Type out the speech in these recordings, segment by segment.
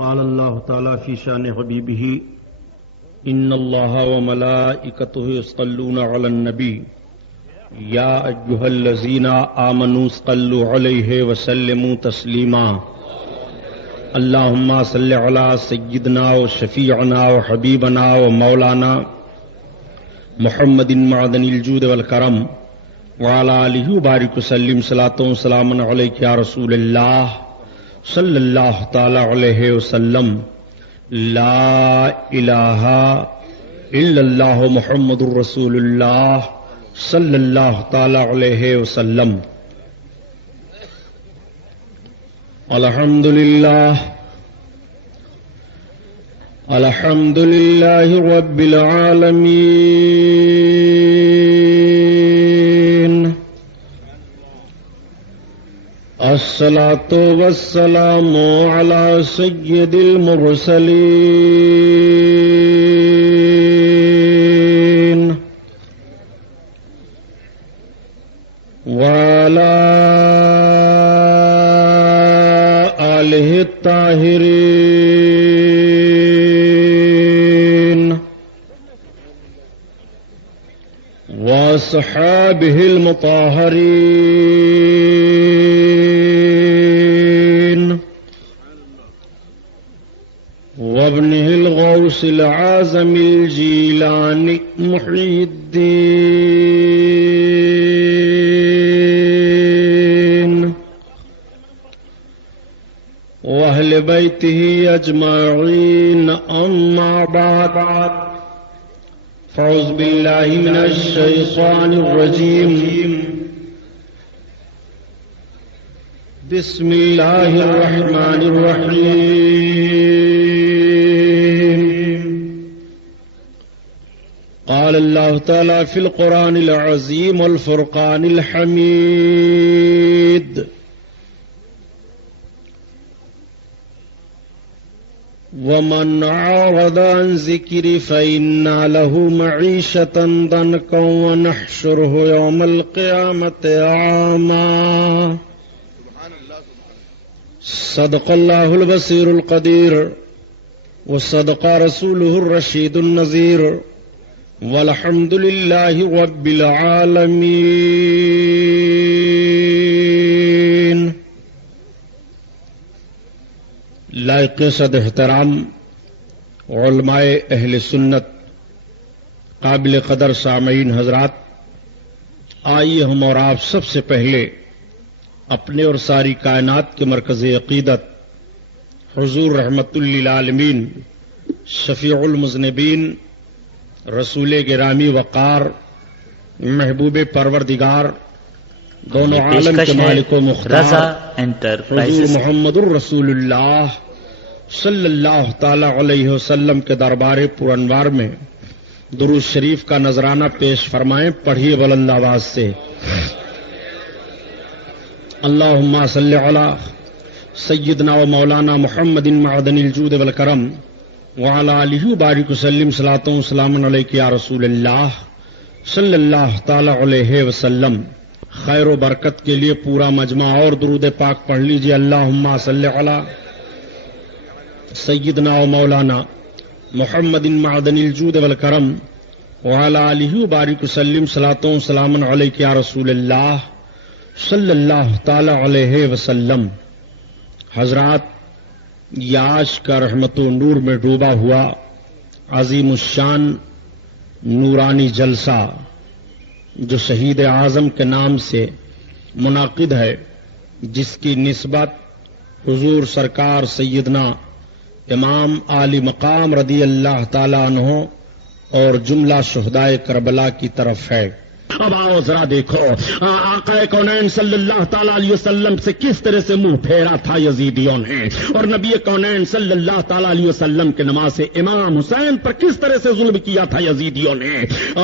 قال اللہ تعالی فی شان حبیبہ ان اللہ وملائکتہ یصلون علی النبی یا ایھا الذین آمنوا صلوا علیہ وسلموا تسلیما اللہم صل علی سیدنا و شفیعنا و حبیبنا و مولانا محمد معدن الجود والکرم وعلی آلہ وبارک وسلم صلاۃ و سلام علیک یا رسول اللہ صلی اللہ تعالی علیہ وسلم لا الہ الا اللہ محمد رسول اللہ صلی اللہ تعالی علیہ وسلم. الحمد للہ رب العالمین الصلاۃ والسلام علی سید المرسلین وعلی آلہ الطاہرین واصحابہ المطہرین وابنہ الغوث العظم الجیلانی محی الدین واہل بیتہ اجمعین اما بعد فاعوذ باللہ من الشیطان الرجیم بسم اللہ الرحمن الرحیم قال اللہ تعالی فی القرآن العظیم والفرقان الحمید ومن أعرض عن ذكري فإن له معيشة ضنكا ونحشره يوم القيامة أعمى. صدق الله البصير القدير وصدق رسوله الرشيد النذير والحمد لله رب العالمين. لائق صد احترام علماء اہل سنت، قابل قدر سامعین حضرات، آئیے ہم اور آپ سب سے پہلے اپنے اور ساری کائنات کے مرکز عقیدت حضور رحمت للعالمین شفیع المذنبین رسول گرامی وقار محبوب پروردگار دونوں عالم کے مالک و مختار حضور محمد الرسول اللہ صلی اللہ تعالی علیہ وسلم کے دربار پرانوار میں درود شریف کا نذرانہ پیش فرمائیں. پڑھیے بلند آواز سے. اللہم صلی علی سیدنا و مولانا محمد معدن الجود والکرم وعلی آلہ وبارک وسلم صلاۃ و سلام علیک یا رسول اللہ صلی اللہ تعالی علیہ وسلم. خیر و برکت کے لیے پورا مجمع اور درود پاک پڑھ لیجیے. اللہم صلی علی سیدنا و مولانا محمد معدن الجود والکرم وعلی آلہ وبارک وسلم صلاۃ و سلام علیک یا رسول اللہ صلی اللہ تعالی علیہ وسلم. حضرات، یاش کا رحمت و نور میں ڈوبا ہوا عظیم الشان نورانی جلسہ جو شہید اعظم کے نام سے منعقد ہے، جس کی نسبت حضور سرکار سیدنا امام عالی مقام رضی اللہ تعالی عنہ اور جملہ شہدائے کربلا کی طرف ہے. اب آؤ ذرا دیکھو آقا کونین صلی اللہ تعالی علیہ وسلم سے کس طرح سے منہ پھیرا تھا یزیدیوں نے، اور نبی کونین صلی اللہ تعالی علیہ وسلم کے نماز امام حسین پر کس طرح سے ظلم کیا تھا یزیدیوں نے.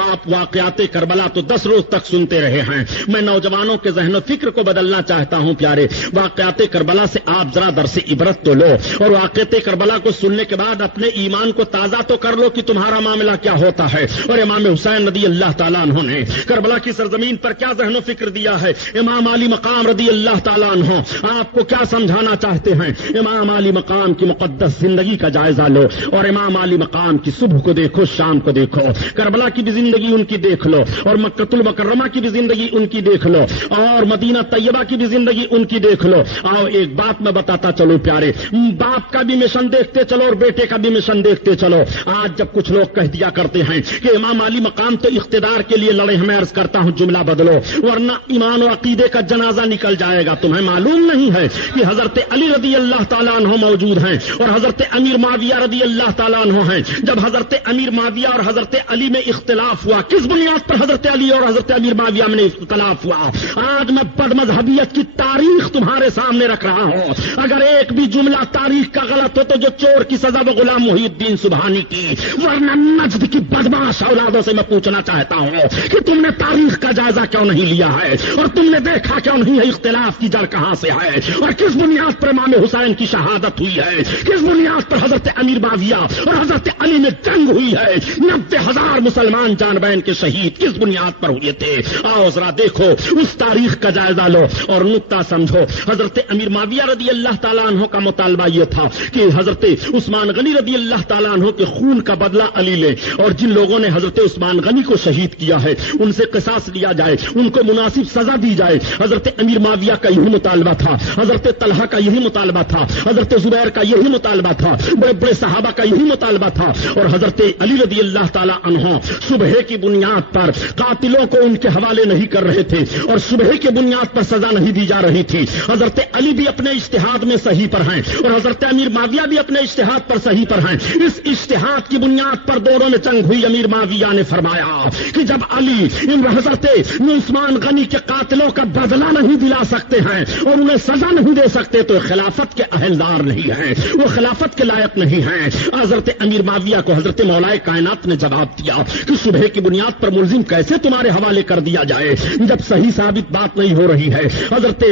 آپ واقعات کربلا تو 10 روز تک سنتے رہے ہیں. میں نوجوانوں کے ذہن و فکر کو بدلنا چاہتا ہوں. پیارے، واقعات کربلا سے آپ ذرا درس عبرت تو لو، اور واقعات کربلا کو سننے کے بعد اپنے ایمان کو تازہ تو کر لو کہ تمہارا معاملہ کیا ہوتا ہے. اور امام حسین رضی اللہ تعالیٰ عنہ نے کربلا کی سرزمین پر کیا ذہن و فکر دیا ہے. امام علی مقام رضی اللہ تعالیٰ عنہ آپ کو کیا سمجھانا چاہتے ہیں. امام علی مقام کی مقدس زندگی کا جائزہ لو اور امام علی مقام کی صبح کو دیکھو, شام کو دیکھو, کربلا کی بھی زندگی ان کی دیکھ لو, اور مکۃ المکرمہ کی بھی زندگی ان کی دیکھ لو, اور مدینہ طیبہ کی بھی زندگی ان کی دیکھ لو. آؤ ایک بات میں بتاتا چلو پیارے, باپ کا بھی مشن دیکھتے چلو اور بیٹے کا بھی مشن دیکھتے چلو. آج جب کچھ لوگ کہہ دیا کرتے ہیں کہ امام علی مقام تو اقتدار کے لیے لڑے, میں عرض کرتا ہوں جملہ بدلو ورنہ ایمان و عقیدے کا جنازہ نکل جائے گا. تمہیں معلوم نہیں ہے کہ حضرت علی رضی اللہ تعالیٰ عنہ موجود ہیں اور حضرت امیر معاویہ رضی اللہ تعالیٰ عنہ ہیں. جب حضرت امیر معاویہ اور حضرت علی میں اختلاف ہوا, کس بنیاد پر حضرت علی اور حضرت امیر معاویہ میں اختلاف ہوا؟ آج میں بد مذہبیت کی تاریخ تمہارے سامنے رکھ رہا ہوں. اگر ایک بھی جملہ تاریخ کا غلط ہو تو جو چور کی سزا وہ غلام محی الدین سبحانی کی, ورنہ نجد کی بدماش اولادوں سے میں پوچھنا چاہتا ہوں کہ تم نے تاریخ کا جائزہ کیوں نہیں لیا ہے, اور تم نے دیکھا کیوں نہیں ہے اختلاف کی جڑ کہاں سے ہے, اور کس بنیاد پر امام حسین کی شہادت ہوئی ہے, کس بنیاد پر حضرت امیر معاویہ اور حضرت علی میں جنگ ہوئی ہے. 90,000 مسلمان جان بین کے شہید کس بنیاد پر ہوئے تھے؟ آؤ ذرا دیکھو, اس تاریخ کا جائزہ لو اور نقطہ سمجھو. حضرت امیر معاویہ رضی اللہ تعالیٰ عنہ کا مطالبہ یہ تھا کہ حضرت عثمان غنی رضی اللہ تعالیٰ عنہ کے خون کا بدلہ علی لے, اور جن لوگوں نے حضرت عثمان غنی کو شہید کیا ہے ان سے قصاص لیا جائے, ان کو مناسب سزا دی جائے. حضرت امیر معاویہ کا یہی مطالبہ تھا, حضرت طلحہ کا یہی مطالبہ تھا, حضرت زبیر کا یہی مطالبہ تھا, بڑے بڑے صحابہ کا یہی مطالبہ تھا. اور حضرت علی رضی اللہ تعالیٰ عنہ صبح کی بنیاد پر قاتلوں کو ان کے حوالے نہیں کر رہے تھے اور صبح کی بنیاد پر سزا نہیں دی جا رہی تھی. حضرت علی بھی اپنے اجتہاد میں صحیح پر ہیں اور حضرت امیر معاویہ بھی اپنے اجتہاد پر صحیح پر ہیں. اس اجتہاد کی بنیاد پر دونوں میں جنگ ہوئی. امیر معاویہ نے فرمایا کہ جب علی ان حضرت عثمان غنی کے قاتلوں کا بدلہ نہیں دلا سکتے ہیں اور انہیں سزا نہیں دے سکتے تو خلافت کے اہلدار نہیں ہیں, وہ خلافت کے لائق نہیں ہیں. حضرت امیر معاویہ کو حضرت مولا کائنات نے جواب دیا کہ صبح کی بنیاد پر ملزم کیسے تمہارے حوالے کر دیا جائے جب صحیح ثابت بات نہیں ہو رہی ہے. حضرت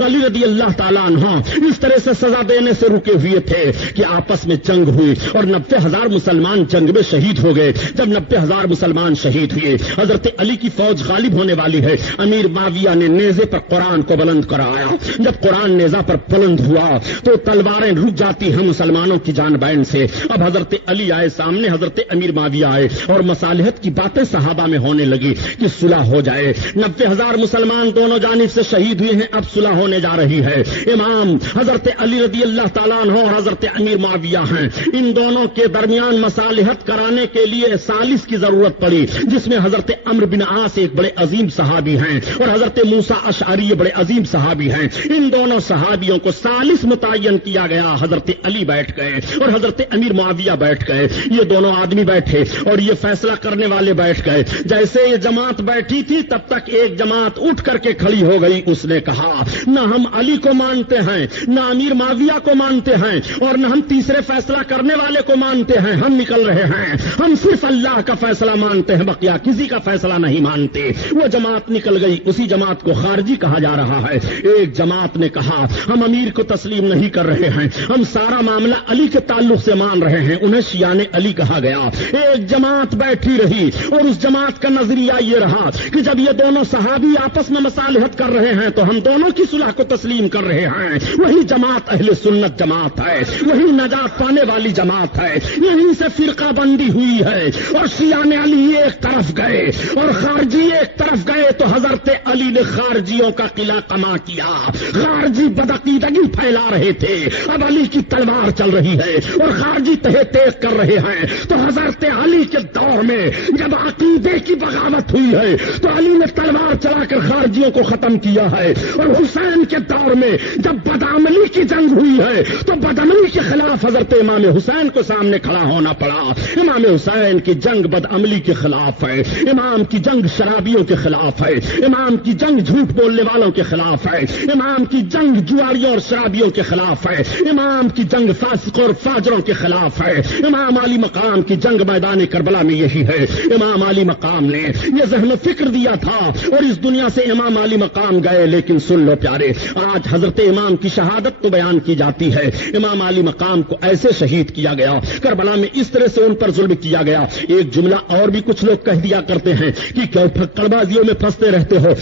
علی رضی اللہ تعالیٰ عنہ اس طرح سے سزا دینے سے رکے ہوئے تھے کہ آپس میں جنگ ہوئی اور 90,000 مسلمان جنگ میں شہید ہو گئے. جب 90,000 مسلمان شہید ہوئے, حضرت علی کی فوج غالب ہونے والی ہے. امیر معاویہ نے نیزے پر قرآن کو بلند کرایا. جب قرآن نیزہ پر بلند ہوا تو تلواریں رک جاتی ہیں مسلمانوں کی جان بین سے. اب حضرت علی آئے سامنے, حضرت امیر معاویہ آئے اور مصالحت کی باتیں صحابہ میں ہونے لگی کہ صلح ہو جائے. 90,000 مسلمان دونوں جانب سے شہید ہوئے ہیں, اب صلح ہونے جا رہی ہے. امام حضرت علی رضی اللہ تعالیٰ عنہ اور حضرت امیر معاویہ ہیں. ان دونوں کے درمیان مصالحت کرانے کے لیے ثالث کی ضرورت پڑی, جس میں حضرت عمرو بن عاص ایک بڑے عظیم صحابی ہیں اور حضرت موسیٰ اشعری بڑے عظیم صحابی ہیں. ان دونوں صحابیوں کو ثالث متعین کیا گیا. حضرت علی بیٹھ گئے اور حضرت امیر معاویہ بیٹھ گئے. یہ دونوں آدمی بیٹھے اور یہ فیصلہ کرنے والے بیٹھ گئے. جیسے یہ جماعت بیٹھی تھی تب تک ایک جماعت اٹھ کر کے کھڑی ہو گئی. اس نے کہا نہ ہم علی کو مانتے ہیں, نہ امیر معاویہ کو مانتے ہیں, اور نہ ہم تیسرے فیصلہ کرنے والے کو مانتے ہیں. ہم نکل رہے ہیں, ہم صرف اللہ کا فیصلہ مانتے ہیں, بقیہ کسی کا فیصلہ نہیں مانتے. وہ جماعت نکل گئی. اسی جماعت کو خارجی کہا جا رہا ہے. ایک جماعت نے کہا ہم امیر کو تسلیم نہیں کر رہے ہیں, ہم سارا معاملہ علی کے تعلق سے مان رہے ہیں. انہیں شیعان علی کہا گیا. ایک جماعت بیٹھی رہی اور اس جماعت کا نظریہ یہ رہا کہ جب یہ دونوں صحابی آپس میں مصالحت کر رہے ہیں تو ہم دونوں کی صلح کو تسلیم کر رہے ہیں. وہی جماعت اہل سنت جماعت ہے, وہی نجات پانے والی جماعت ہے. یہیں سے فرقہ بندی ہوئی ہے اور شیعان علی ایک طرف گئے اور خارجی ایک طرف گئے تو حضرت علی نے خارجیوں کا قلعہ کما کیا. خارجی بدعقیدگی پھیلا رہے تھے, اب علی کی تلوار چل رہی ہے اور خارجی تہے تیز کر رہے ہیں. تو حضرت علی کے دور میں جب عقیدے کی بغاوت ہوئی ہے تو علی نے تلوار چلا کر خارجیوں کو ختم کیا ہے. اور حسین کے دور میں جب بدعملی کی جنگ ہوئی ہے تو بدعملی کے خلاف حضرت امام حسین کو سامنے کھڑا ہونا پڑا. امام حسین کی جنگ بدعملی کے خلاف ہے, امام کی جنگ شرابیوں کے خلاف ہے, امام کی جنگ جھوٹ بولنے والوں کے خلاف ہے, امام کی جنگ جواریوں اور شرابیوں کے خلاف ہے, امام کی جنگ فاسقوں اور فاجروں کے خلاف ہے. امام علی مقام کی جنگ میدان کربلا میں یہی ہے. امام علی مقام نے یہ ذہن و فکر دیا تھا اور اس دنیا سے امام علی مقام گئے. لیکن سن لو پیارے, آج حضرت امام کی شہادت تو بیان کی جاتی ہے۔ امام علی مقام کو ایسے شہید کیا گیا، کربلا میں اس طرح سے ان پر ظلم کیا گیا۔ ایک جملہ اور بھی کچھ لوگ کہہ دیا کرتے ہیں کہ کیوں پھکڑ بازیوں میں پھنستے رہتے ہو،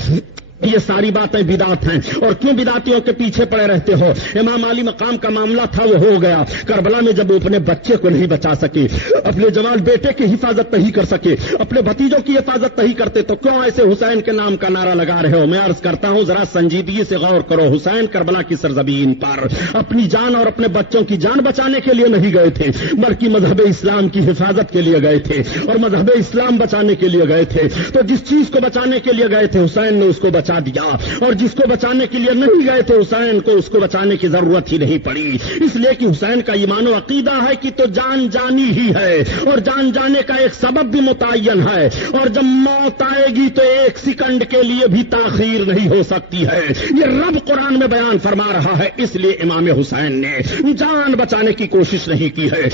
یہ ساری باتیں بدعت ہیں، اور کیوں بدعتیوں کے پیچھے پڑے رہتے ہو۔ امام علی مقام کا معاملہ تھا وہ ہو گیا، کربلا میں جب وہ اپنے بچے کو نہیں بچا سکے، اپنے جوان بیٹے کی حفاظت نہیں کر سکے، اپنے بھتیجوں کی حفاظت نہیں کرتے، تو کیوں ایسے حسین کے نام کا نعرہ لگا رہے ہو؟ میں عرض کرتا ہوں ذرا سنجیدگی سے غور کرو، حسین کربلا کی سرزمین پر اپنی جان اور اپنے بچوں کی جان بچانے کے لیے نہیں گئے تھے، بلکہ مذہب اسلام کی حفاظت کے لیے گئے تھے اور مذہب اسلام بچانے کے لیے گئے تھے۔ تو جس چیز کو بچانے کے لیے گئے تھے حسین نے اس کو بچا دیا، اور جس کو بچانے کے لیے نہیں گئے تھے حسین کو اس کو بچانے کی ضرورت ہی نہیں پڑی، اس لیے کہ حسین کا ایمان و عقیدہ ہے کہ تو جان جانی ہی ہے، اور جان جانے کا ایک سبب بھی متعین ہے، اور جب موت آئے گی تو ایک سیکنڈ کے لیے بھی تاخیر نہیں ہو سکتی ہے، یہ رب قرآن میں بیان فرما رہا ہے۔ اس لیے امام حسین نے جان بچانے کی کوشش نہیں کی ہے،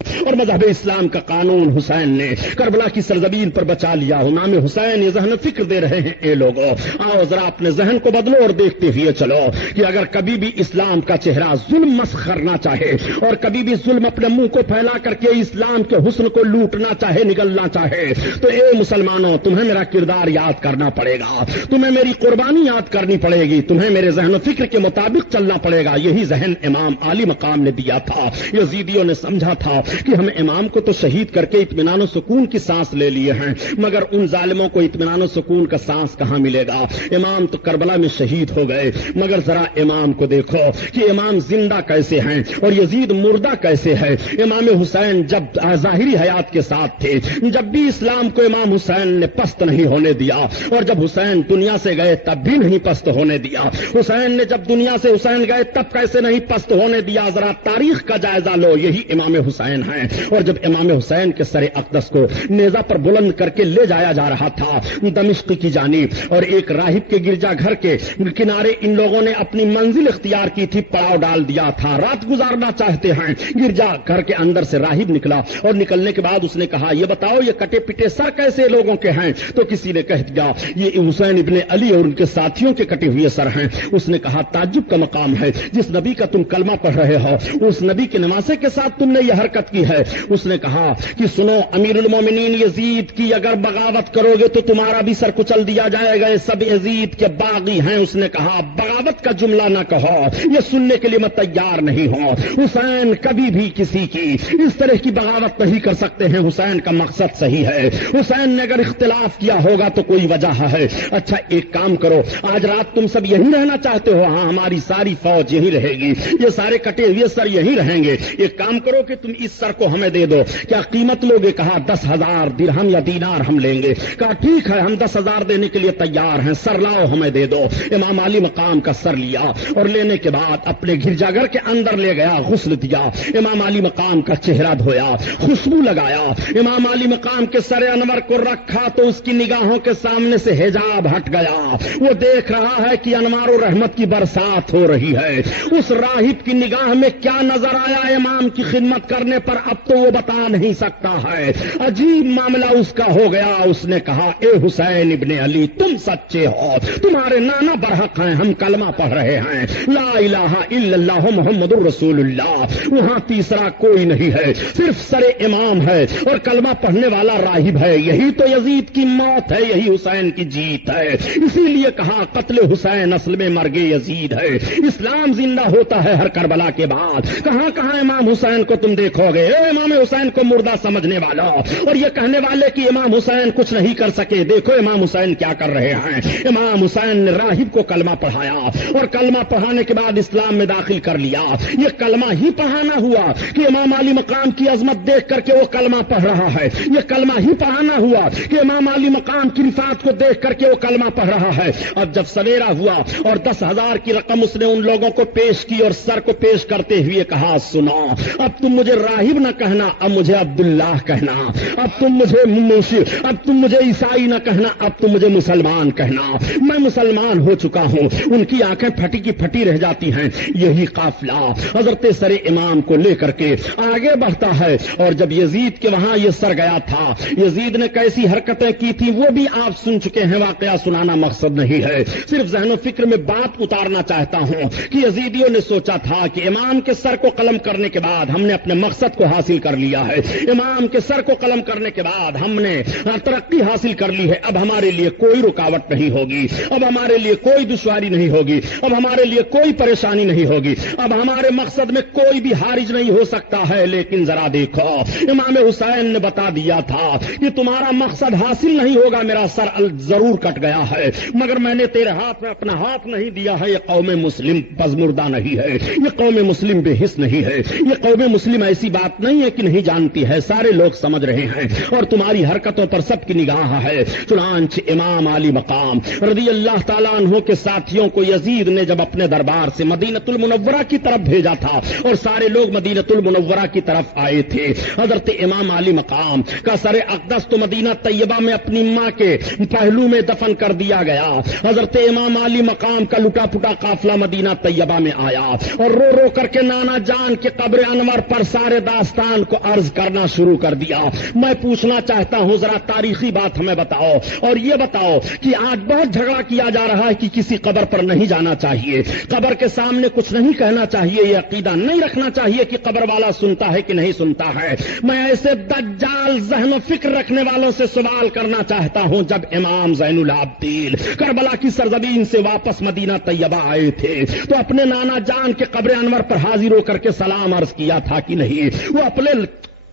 اور مذہب اسلام کا قانون حسین نے کربلا کی سرزمین پر بچا لیا۔ امام حسین یہ ذہن فکر دے رہے ہیں، اے لوگوں آؤ ذرا اپنے ذہن کو بدلو اور دیکھتے ہوئے چلو کہ اگر کبھی بھی اسلام کا چہرہ ظلم مسخ کرنا چاہے اور کبھی بھی ظلم اپنے منہ کو پھیلا کر کے اسلام کے حسن کو لوٹنا چاہے، نگلنا چاہے، تو اے مسلمانوں تمہیں میرا کردار یاد کرنا پڑے گا، تمہیں میری قربانی یاد کرنی پڑے گی، تمہیں میرے ذہن و فکر کے مطابق چلنا پڑے گا۔ یہی ذہن امام علی مقام نے دیا تھا۔ یزیدیوں نے سمجھا تھا کہ ہم امام کو تو شہید کر کے اطمینان و سکون کی سانس لے لیے ہیں، مگر ان ظالموں کو اطمینان و سکون کا سانس کہاں ملے گا؟ امام تو کربلا میں شہید ہو گئے، مگر ذرا امام کو دیکھو کہ امام زندہ کیسے ہیں اور یزید مردہ کیسے ہے۔ امام حسین جب ظاہری حیات کے ساتھ تھے، جب بھی اسلام کو امام حسین نے پست نہیں ہونے دیا، اور جب حسین دنیا سے گئے تب بھی نہیں پست ہونے دیا۔ حسین نے جب دنیا سے حسین گئے تب کیسے نہیں پست ہونے دیا؟ ذرا تاریخ کا جائزہ لو، یہی امام حسین ہیں۔ اور جب امام حسین کے سر اقدس کو نیزہ پر بلند کر کے لے جایا جا رہا تھا دمشق کی جانب، اور ایک راہب کے گرجا گھر کے کنارے ان لوگوں نے اپنی منزل اختیار کی تھی، پڑاؤ ڈال دیا تھا، رات گزارنا چاہتے ہیں۔ گرجا گھر کے اندر سے راہب نکلا اور نکلنے کے بعد اس نے کہا یہ بتاؤ یہ کٹے پٹے سر کیسے لوگوں کے ہیں؟ تو کسی نے کہہ دیا یہ حسین ابن علی اور ان کے ساتھیوں کے کٹے ہوئے سر ہیں۔ اس نے کہا تعجب کا مقام ہے، جس نبی کا تم کلمہ پڑھ رہے ہو اس نبی کے نواسے کے ساتھ تم نے یہ حرکت کی ہے۔ اس نے کہا کہ سنو امیر المومنین یزید کی اگر بغاوت کرو گے تو تمہارا بھی سر کچل دیا جائے گا، یہ سب یزید کے باغی ہیں۔ اس نے کہا بغاوت کا جملہ نہ کہو، یہ سننے کے لیے میں تیار نہیں ہوں۔ حسین کبھی بھی کسی کی اس طرح کی بغاوت نہیں کر سکتے ہیں، حسین کا مقصد صحیح ہے۔ حسین نے اگر اختلاف کیا ہوگا تو کوئی وجہ ہے۔ اچھا ایک کام کرو، آج رات تم سب یہی رہنا چاہتے ہو؟ ہاں ہماری ساری فوج یہی رہے گی، یہ سارے کٹے ہوئے سر یہی رہیں گے۔ ایک کام کرو کہ تم اس سر کو ہمیں دے دو، کیا قیمت لوگے؟ کہا 10,000 درہم یا دینار ہم لیں گے۔ کہا ٹھیک ہے ہم 10,000 دینے کے لیے تیار ہیں، سر لاؤ ہمیں دے دو۔ امام علی مقام کا سر لیا اور لینے کے بعد اپنے گرجا گھر کے اندر لے گیا، غسل دیا، امام علی مقام کا چہرہ دھویا، خوشبو لگایا، امام علی مقام کے سر انور کو رکھا تو اس کی نگاہوں کے سامنے سے حجاب ہٹ گیا، وہ دیکھ رہا ہے کہ انوار و رحمت کی برسات ہو رہی ہے۔ اس راہب کی نگاہ میں کیا نظر آیا امام کی خدمت کرنے پر اب تو وہ بتا نہیں سکتا ہے، عجیب معاملہ اس کا ہو گیا۔ اس نے کہا اے حسین ابن علی تم سچے ہو، تمہارے نانا برحق ہیں، ہم کلمہ پڑھ رہے ہیں لا الہ الا اللہ محمد الرسول اللہ، وہاں تیسرا کوئی نہیں ہے، صرف سر امام ہے اور کلمہ پڑھنے والا راہب ہے۔ یہی تو یزید کی موت ہے، یہی حسین کی جیت ہے۔ اسی لیے کہا قتل حسین اصل میں مرگ یزید ہے، اسلام زندہ ہوتا ہے ہر کربلا کے بعد۔ کہاں کہاں امام حسین کو تم دیکھو گے؟ اے امام حسین کو مردہ سمجھنے والا اور یہ کہنے والے کہ امام حسین کچھ نہیں کر سکے، دیکھو امام حسین کیا کر رہے ہیں۔ امام حسین نے راہب کو کلمہ پڑھایا اور کلمہ پڑھانے کے بعد اسلام میں داخل کر لیا۔ یہ کلمہ ہی پڑھانا ہوا کہ امام علی مقام کی عظمت دیکھ کر کے وہ کلمہ پڑھ رہا ہے، یہ کلمہ ہی پڑھانا ہوا کہ امام علی مقام کی رفعت کو دیکھ کر کے وہ کلمہ پڑھ رہا ہے۔ اب جب سویرا ہوا اور 10,000 کی رقم اس نے ان لوگوں کو پیش کی اور سر کو پیش کرتے ہوئے کہا سنو اب تم مجھے راہب صاحب نہ کہنا، اب مجھے عبداللہ کہنا، اب تم مجھے عیسائی نہ کہنا، اب تم مجھے مسلمان کہنا، میں مسلمان ہو چکا ہوں۔ ان کی آنکھیں پھٹی کی پھٹی رہ جاتی ہیں۔ یہی قافلہ حضرت سر امام کو لے کر کے آگے بڑھتا ہے، اور جب یزید کے وہاں یہ سر گیا تھا، یزید نے کیسی حرکتیں کی تھی وہ بھی آپ سن چکے ہیں، واقعہ سنانا مقصد نہیں ہے، صرف ذہن و فکر میں بات اتارنا چاہتا ہوں کہ یزیدیوں نے سوچا تھا کہ امام کے سر کو قلم کرنے کے بعد ہم نے اپنے مقصد کو حاصل کر لیا ہے، امام کے سر کو قلم کرنے کے بعد ہم نے ترقی حاصل کر لی ہے، اب ہمارے لیے کوئی رکاوٹ نہیں ہوگی، اب ہمارے لیے کوئی دشواری نہیں ہوگی، اب ہمارے لیے کوئی پریشانی نہیں ہوگی، اب ہمارے مقصد میں کوئی بھی حارج نہیں ہو سکتا ہے۔ لیکن ذرا دیکھو، امام حسین نے بتا دیا تھا کہ تمہارا مقصد حاصل نہیں ہوگا، میرا سر ضرور کٹ گیا ہے، مگر میں نے تیرے ہاتھ میں اپنا ہاتھ نہیں دیا ہے۔ یہ قوم مسلم پزمردہ نہیں ہے، یہ قوم مسلم بے حس نہیں ہے، یہ قوم مسلم ایسی بات نہیں ہے کہ نہیں جانتی ہے، سارے لوگ سمجھ رہے ہیں اور تمہاری حرکتوں پر سب کی نگاہ ہے۔ چنانچہ امام علی مقام رضی اللہ تعالیٰ عنہ کے ساتھیوں کو یزید نے جب اپنے دربار سے مدینۃ المنورہ کی طرف بھیجا تھا اور سارے لوگ مدینۃ المنورہ کی طرف آئے تھے، حضرت امام علی مقام کا سر اقدس تو مدینہ طیبہ میں اپنی ماں کے پہلو میں دفن کر دیا گیا۔ حضرت امام علی مقام کا لٹا پٹا قافلہ مدینہ طیبہ میں آیا اور رو رو کر کے نانا جان کے قبر انور پر سارے داستان کو عرض کرنا شروع کر دیا۔ میں پوچھنا چاہتا ہوں، ذرا تاریخی بات ہمیں بتاؤ، اور یہ بتاؤ کہ آج بہت جھگڑا کیا جا رہا ہے کہ کسی قبر پر نہیں جانا چاہیے، قبر کے سامنے کچھ نہیں کہنا چاہیے، یہ عقیدہ نہیں رکھنا چاہیے کہ قبر والا سنتا ہے کہ نہیں سنتا ہے۔ میں ایسے دجال ذہن و فکر رکھنے والوں سے سوال کرنا چاہتا ہوں، جب امام زین العابدین کربلا کی سرزمین سے واپس مدینہ طیبہ آئے تھے تو اپنے نانا جان کے قبر انور پر حاضر ہو کر کے سلام عرض کیا تھا کہ نہیں؟ وہ اپنے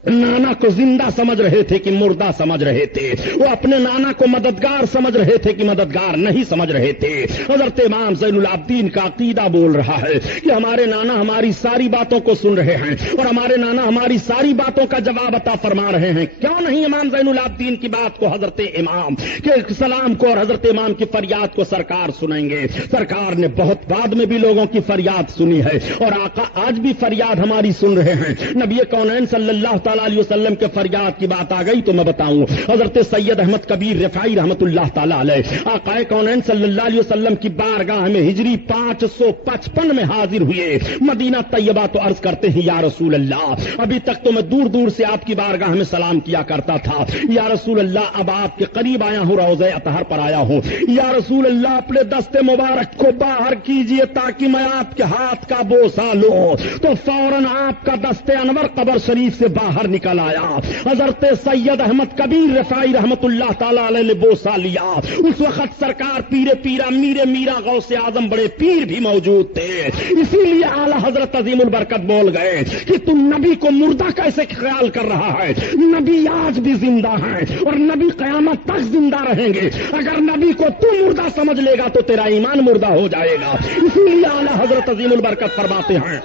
نانا کو زندہ سمجھ رہے تھے کہ مردہ سمجھ رہے تھے؟ وہ اپنے نانا کو مددگار سمجھ رہے تھے کہ مددگار نہیں سمجھ رہے تھے؟ حضرت امام زین العابدین کا عقیدہ بول رہا ہے کہ ہمارے نانا ہماری ساری باتوں کو سن رہے ہیں اور ہمارے نانا ہماری ساری باتوں کا جواب عطا فرما رہے ہیں۔ کیوں نہیں امام زین العابدین کی بات کو، حضرت امام کے سلام کو اور حضرت امام کی فریاد کو سرکار سنیں گے؟ سرکار نے بہت بعد میں بھی لوگوں کی فریاد سنی ہے اور آقا آج بھی فریاد ہماری سن رہے ہیں۔ نبی کونین صلی اللہ علیہ وسلم کے فریاد کی بات آ گئی تو میں بتاؤں، حضرت سید احمد کبیر رفاعی رحمت اللہ تعالی علیہ آقا کونین صلی اللہ علیہ وسلم کی بارگاہ میں ہجری 555 میں حاضر ہوئے مدینہ طیبہ تو عرض کرتے ہیں، یا رسول اللہ، ابھی تک تو میں دور دور سے آپ کی بارگاہ میں سلام کیا کرتا تھا، یا رسول اللہ اب آپ کے قریب آیا ہوں، روضہ اطہر پر آیا ہوں، یا رسول اللہ اپنے دست مبارک کو باہر کیجئے تاکہ میں آپ کے ہاتھ کا بوسہ لوں۔ تو فوراً آپ کا دست انور قبر شریف سے باہر نکل آیا۔ حضرت سید احمد کبیر رفاعی رحمت اللہ تعالی علیہ نے بوسہ لیا۔ اس وقت سرکار پیرے پیرا میرے میرا غوث اعظم بڑے پیر بھی موجود تھے، اسی لیے اعلی حضرت عظیم البرکت بول گئے کہ تم نبی کو مردہ کیسے خیال کر رہا ہے؟ نبی آج بھی زندہ ہیں اور نبی قیامت تک زندہ رہیں گے، اگر نبی کو تم مردہ سمجھ لے گا تو تیرا ایمان مردہ ہو جائے گا۔ اسی لیے اعلی حضرت عظیم البرکت فرماتے ہیں،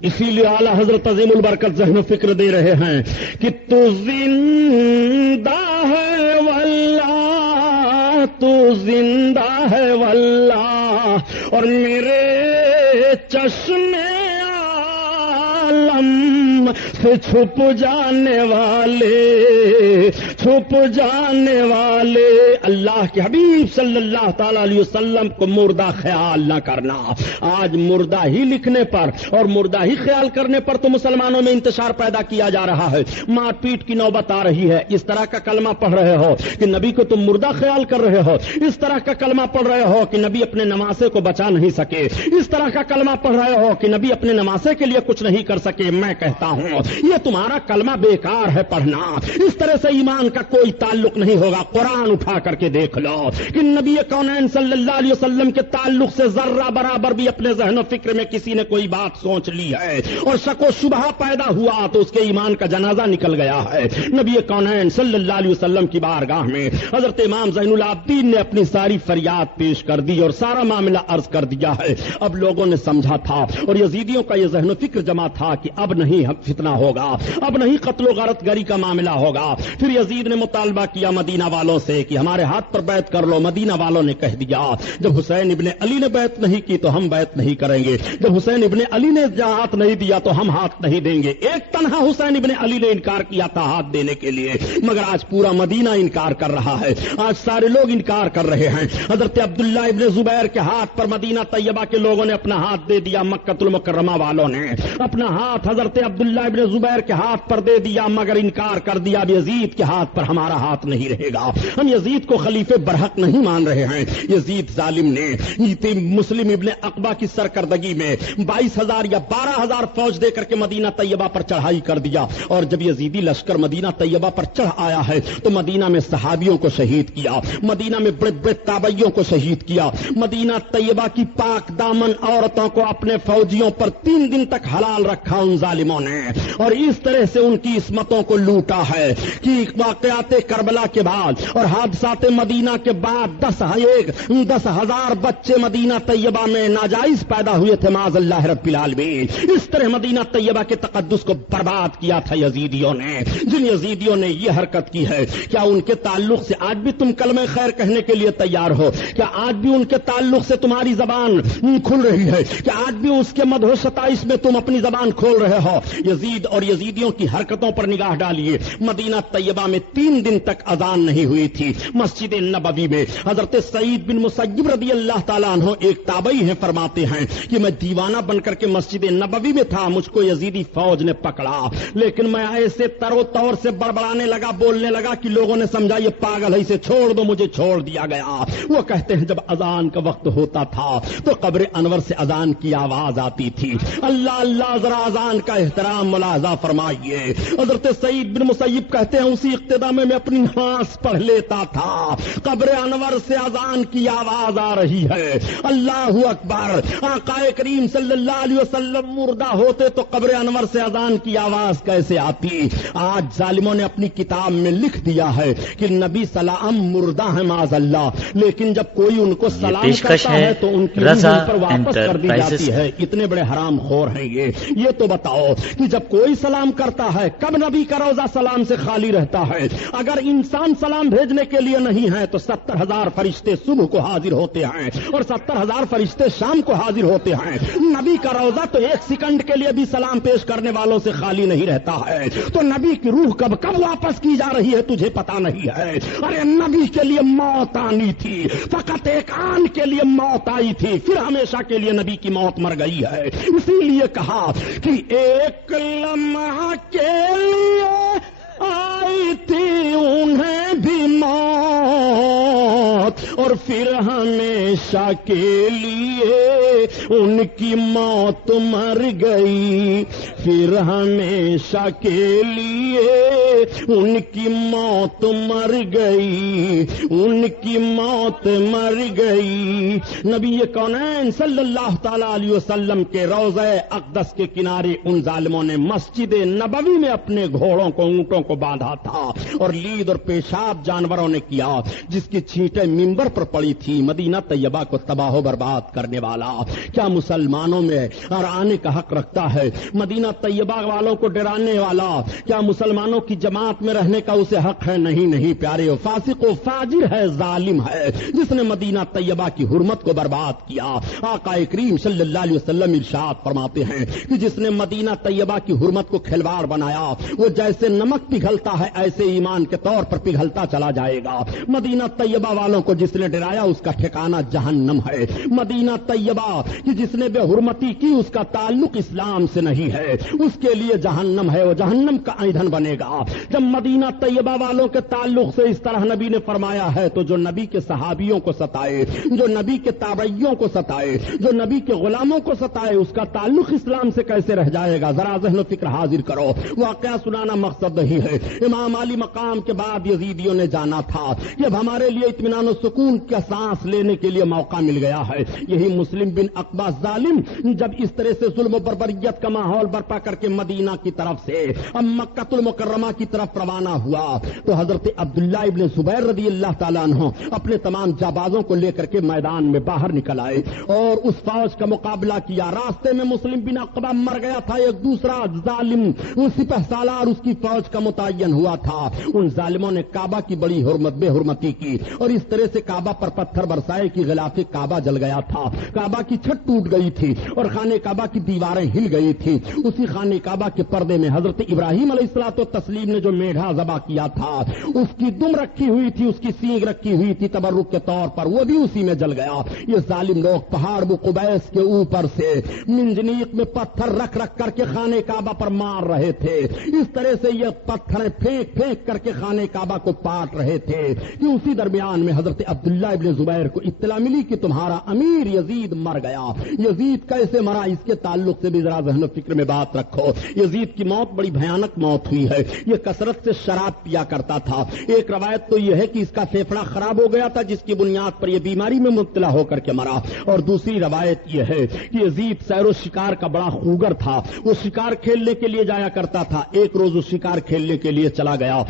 اسی لیے اعلیٰ حضرت عظیم البرکت ذہن و فکر دے رہے ہیں کہ تو زندہ ہے واللہ، تو زندہ ہے واللہ، اور میرے چشمے عالم سے چھپ جانے والے، چھپ جانے والے اللہ کے حبیب صلی اللہ تعالی علیہ وسلم کو مردہ خیال نہ کرنا۔ آج مردہ ہی لکھنے پر اور مردہ ہی خیال کرنے پر تو مسلمانوں میں انتشار پیدا کیا جا رہا ہے، مار پیٹ کی نوبت آ رہی ہے۔ اس طرح کا کلمہ پڑھ رہے ہو کہ نبی کو تم مردہ خیال کر رہے ہو، اس طرح کا کلمہ پڑھ رہے ہو کہ نبی اپنے نمازے کو بچا نہیں سکے، اس طرح کا کلمہ پڑھ رہے ہو کہ نبی اپنے نمازے کے لیے کچھ نہیں کر سکے، میں کہتا ہوں یہ تمہارا کلمہ بیکار ہے پڑھنا۔ اس طرح سے ایمان ایمان کا کوئی تعلق نہیں ہوگا. قرآن اٹھا کر کے دیکھ لو کہ نبی کونین صلی اللہ علیہ وسلم کے تعلق سے ذرہ برابر بھی اپنے ذہن و فکر میں کسی نے کوئی بات سوچ لی ہے اور شک و شبہ پیدا ہوا تو اس کے ایمان کا جنازہ نکل گیا ہے. نبی کونین صلی اللہ علیہ وسلم کی بارگاہ میں حضرت امام زین العابدین نے اپنی ساری فریاد پیش کر دی اور سارا معاملہ عرض کر دیا ہے. اب لوگوں نے سمجھا تھا اور یزیدیوں کا یہ ذہن و فکر جمع تھا کہ اب نہیں فتنہ ہوگا, اب نہیں قتل و غارت گری کا معاملہ ہوگا. پھر یزید نے مطالبہ کیا مدینہ والوں سے کہ ہمارے ہاتھ پر بیعت کر لو. مدینہ والوں نے کہہ دیا جب حسین ابن علی نے بیعت نہیں کی تو ہم بیعت نہیں کریں گے, جب حسین ابن علی نے ہاتھ نہیں دیا تو ہم ہاتھ نہیں دیں گے. ایک تنہا حسین ابن علی نے انکار کیا تھا ہاتھ دینے کے لیے, مگر آج پورا مدینہ انکار کر رہا ہے, آج سارے لوگ انکار کر رہے ہیں. حضرت عبداللہ ابن زبیر کے ہاتھ پر مدینہ طیبہ کے لوگوں نے اپنا ہاتھ دے دیا, مکہ المکرمہ والوں نے اپنا ہاتھ حضرت عبداللہ ابن زبیر کے ہاتھ پر دے دیا, مگر انکار کر دیا یزید کے ہاتھ پر ہمارا ہاتھ نہیں رہے گا. ہم یزید کو خلیفہ برحق نہیں مان رہے ہیں. یزید ظالم نے مسلم ابن عقبہ کی سرکردگی میں 22,000 یا 12,000 فوج دے کر کے مدینہ طیبہ پر چڑھائی کر دیا, اور جب یزیدی لشکر مدینہ طیبہ پر چڑھ آیا ہے تو مدینہ میں صحابیوں کو شہید کیا, مدینہ میں بڑے بڑے تابعیوں کو شہید کیا. مدینہ طیبہ کی پاک دامن عورتوں کو اپنے فوجیوں پر 3 دن تک حلال رکھا ان ظالموں نے, اور اس طرح سے ان کی عصمتوں کو لوٹا ہے کہ واقعات کربلا کے بعد اور حادثات مدینہ کے بعد 10,000 بچے مدینہ طیبہ میں ناجائز پیدا ہوئے تھے معاذ اللہ رب العالمین. اس طرح مدینہ طیبہ کے تقدس کو برباد کیا تھا یزیدیوں نے. جن یزیدیوں نے یہ حرکت کی ہے, کیا ان کے تعلق سے آج بھی تم کلمہ خیر کہنے کے لیے تیار ہو؟ کیا آج بھی ان کے تعلق سے تمہاری زبان کھل رہی ہے؟ کیا آج بھی اس کے مدح و ستائش میں تم اپنی زبان کھول رہے ہو؟ یزید اور یزیدیوں کی حرکتوں پر نگاہ ڈالیے. مدینہ طیبہ میں 3 دن تک اذان نہیں ہوئی تھی. مسجد نبوی میں حضرت سعید بن مسیب رضی اللہ تعالیٰ عنہ ایک تابعی ہیں, فرماتے ہیں کہ میں دیوانہ بن کر کے مسجد نبوی میں تھا, مجھ کو یزیدی فوج نے پکڑا, لیکن میں ایسے تر و طور سے بڑبڑانے لگا, بولنے لگا کہ لوگوں نے سمجھا یہ پاگل ہے, اسے چھوڑ دو. مجھے چھوڑ دیا گیا. وہ کہتے ہیں جب اذان کا وقت ہوتا تھا تو قبر انور سے اذان کی آواز آتی تھی. اللہ اللہ, ذرا اذان کا احترام ملاحظہ فرمائیے. حضرت سعید بن مسیب کہتے ہیں اسی اقتدا میں اپنی نماز پڑھ لیتا تھا, قبر انور سے اذان کی آواز آ رہی ہے. اللہ اکبر. آقا کریم صلی اللہ علیہ وسلم مردہ ہوتے تو قبر انور سے اذان کی آواز کیسے آتی؟ آج ظالموں نے اپنی کتاب میں لکھ دیا ہے کہ نبی سلام مردہ ہے معاذ اللہ, لیکن جب کوئی ان کو سلام کرتا ہے تو ان کی روح پر واپس کر دی جاتی ہے. اتنے بڑے حرام خور ہیں یہ تو بتاؤ کہ جب کوئی سلام کرتا ہے کب نبی کا روزہ سلام سے خالی رہتا ہے؟ اگر انسان سلام بھیجنے کے لیے نہیں ہے تو 70,000 فرشتے صبح کو حاضر ہوتے ہیں اور 70,000 فرشتے شام کو حاضر ہوتے ہیں. نبی کا روزہ تو 1 سیکنڈ کے لیے بھی سلام پیش کرنے والوں سے خالی نہیں رہتا ہے. تو نبی کی روح کب واپس کی جا رہی ہے تجھے پتا نہیں ہے؟ ارے نبی کے لیے موت آنی تھی, فقط ایک آن کے لیے موت آئی تھی, پھر ہمیشہ کے لیے نبی کی موت مر گئی ہے. اسی لیے کہا کہ ایک لمحہ کے لیے آئی تھی انہیں بھی موت اور پھر ہمیشہ کے لیے ان کی موت مر گئی. پھر ہمیشہ کے لیے ان کی موت مر گئی, ان کی موت مر گئی. نبی کونین صلی اللہ تعالی علیہ وسلم کے روضہ اقدس کے کنارے ان ظالموں نے مسجد نبوی میں اپنے گھوڑوں کو, اونٹوں کو باندھا تھا اور لید اور پیشاب جانوروں نے کیا, جس کی چھینٹیں منبر پر پڑی تھی. مدینہ طیبہ کو تباہ و برباد کرنے والا کیا مسلمانوں میں اور آنے کا حق رکھتا ہے؟ مدینہ طیبہ والوں کو ڈرانے والا کیا مسلمانوں کی جماعت میں رہنے کا اسے حق ہے؟ نہیں پیارے, فاسق و فاجر ہے, ظالم ہے, جس نے مدینہ طیبہ کی حرمت کو برباد کیا. آقا کریم صلی اللہ علیہ وسلم ارشاد فرماتے ہیں کہ جس نے مدینہ طیبہ کی حرمت کو کھلواڑ بنایا وہ جیسے نمک پگھلتا ہے ایسے ایمان کے طور پر پگھلتا چلا جائے گا. مدینہ طیبہ والوں کو جس نے ڈرایا اس کا ٹھکانہ جہنم ہے. مدینہ طیبہ کہ جس نے بے حرمتی کی اس کا تعلق اسلام سے نہیں ہے. اس کے لیے جہنم ہے، وہ جہنم کا ایندھن بنے گا۔ جب مدینہ طیبہ والوں کے تعلق سے اس طرح نبی نے فرمایا ہے تو جو نبی کے صحابیوں کو ستائے، جو نبی کے تابعیوں کو ستائے، جو نبی کے غلاموں کو ستائے، اس کا تعلق اسلام سے کیسے رہ جائے گا؟ ذرا ذہن و فکر حاضر کرو۔ واقعہ سنانا مقصد نہیں ہے۔ امام علی مقام کے بعد یزیدیوں نے جانا تھا کہ اب ہمارے لیے اطمینان و سکون کا سانس لینے کے لیے موقع مل گیا ہے۔ یہی مسلم بن عقبہ ظالم جب اس طرح سے ظلم و بربریت کا ماحول برپا کر کے مدینہ کی طرف سے اب مکہ المکرمہ کی طرف روانہ ہوا تو حضرت عبداللہ ابن زبیر رضی اللہ تعالیٰ عنہ اپنے تمام جابازوں کو لے کر کے میدان میں باہر نکل آئے اور اس فوج کا مقابلہ کیا۔ راستے میں مسلم بن عقبہ مر گیا تھا، ایک دوسرا ظالم سپہ سالار اس کی فوج کا متعین ہوا تھا۔ ان ظالموں نے کعبہ کی بڑی بے حرمتی کی اور اس طرح سے کعبہ پر پتھر برسائے کہ غلاف کعبہ جل گیا تھا، کعبہ کی چھت ٹوٹ گئی تھی اور خانہ کعبہ کی دیواریں ہل گئی تھی۔ اسی خانہ کعبہ کے پردے میں حضرت ابراہیم علیہ الصلوۃ والتسلیم نے جو میڑھا ذبح کیا تھا اس کی دم رکھی ہوئی تھی، اس کی سینگ رکھی ہوئی تھی تبرک کے طور پر، وہ بھی اسی میں جل گیا۔ یہ ظالم لوگ پہاڑ قبیس کے اوپر سے منجنیق میں پتھر رکھ رکھ کر کے خانہ کعبہ پر مار رہے تھے۔ اس طرح سے یہ پتھر پھینک پھینک کر کے خانہ کعبہ کو پاٹ رہے تھے کہ اسی درمیان میں حضرت عبداللہ ابن زبیر کو اطلاع ملی کہ تمہارا امیر یزید مر گیا۔ یزید کیسے مرا اس کے تعلق سے بھی ذرا ذہن و فکر میں بات رکھو۔ یزید کی موت بڑی بھیانک موت ہوئی ہے۔ یہ کثرت سے شراب پیا کرتا تھا۔ ایک روایت تو یہ ہے کہ اس کا پھیپھڑا خراب ہو گیا تھا جس کی بنیاد پر یہ بیماری میں مبتلا ہو کر کے مرا، اور دوسری روایت یہ ہے کہ یزید سیر و شکار کا بڑا خوگر تھا، وہ شکار کھیلنے کے لیے جایا کرتا تھا۔ ایک روز وہ شکار کھیلنے کے لیے چلا گیا،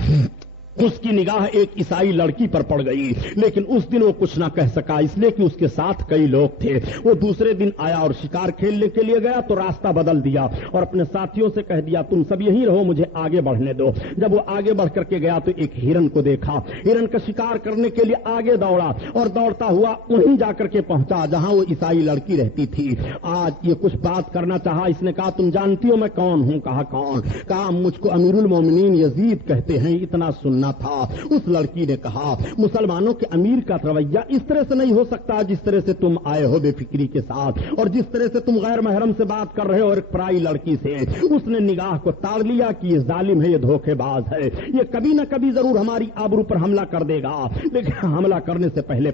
اس کی نگاہ ایک عیسائی لڑکی پر پڑ گئی، لیکن اس دن وہ کچھ نہ کہہ سکا اس لیے کہ اس کے ساتھ کئی لوگ تھے۔ وہ دوسرے دن آیا اور شکار کھیلنے کے لیے گیا تو راستہ بدل دیا اور اپنے ساتھیوں سے کہہ دیا تم سب یہیں رہو، مجھے آگے بڑھنے دو۔ جب وہ آگے بڑھ کر کے گیا تو ایک ہرن کو دیکھا، ہرن کا شکار کرنے کے لیے آگے دوڑا اور دوڑتا ہوا وہیں جا کر کے پہنچا جہاں وہ عیسائی لڑکی رہتی تھی۔ آج یہ کچھ بات کرنا چاہا، اس نے کہا تم جانتی ہو میں کون ہوں؟ کہا کون؟ کہا مجھ کو امیر المومنین یزید کہتے ہیں، اتنا سننا تھا۔ اس لڑکی نے کہا مسلمانوں کے امیر کا رویہ اس طرح سے نہیں ہو سکتا جس طرح سے تم آئے ہو بے فکری کے ساتھ اور جس طرح سے تم غیر محرم سے بات کر رہے ہو اور ایک پرائی لڑکی سے۔ اس نے نگاہ کو تاڑ لیا کہ یہ ظالم ہے، یہ دھوکے باز ہے، یہ کبھی نہ کبھی ضرور ہماری آبرو پر حملہ کر دے گا، لیکن حملہ کرنے سے پہلے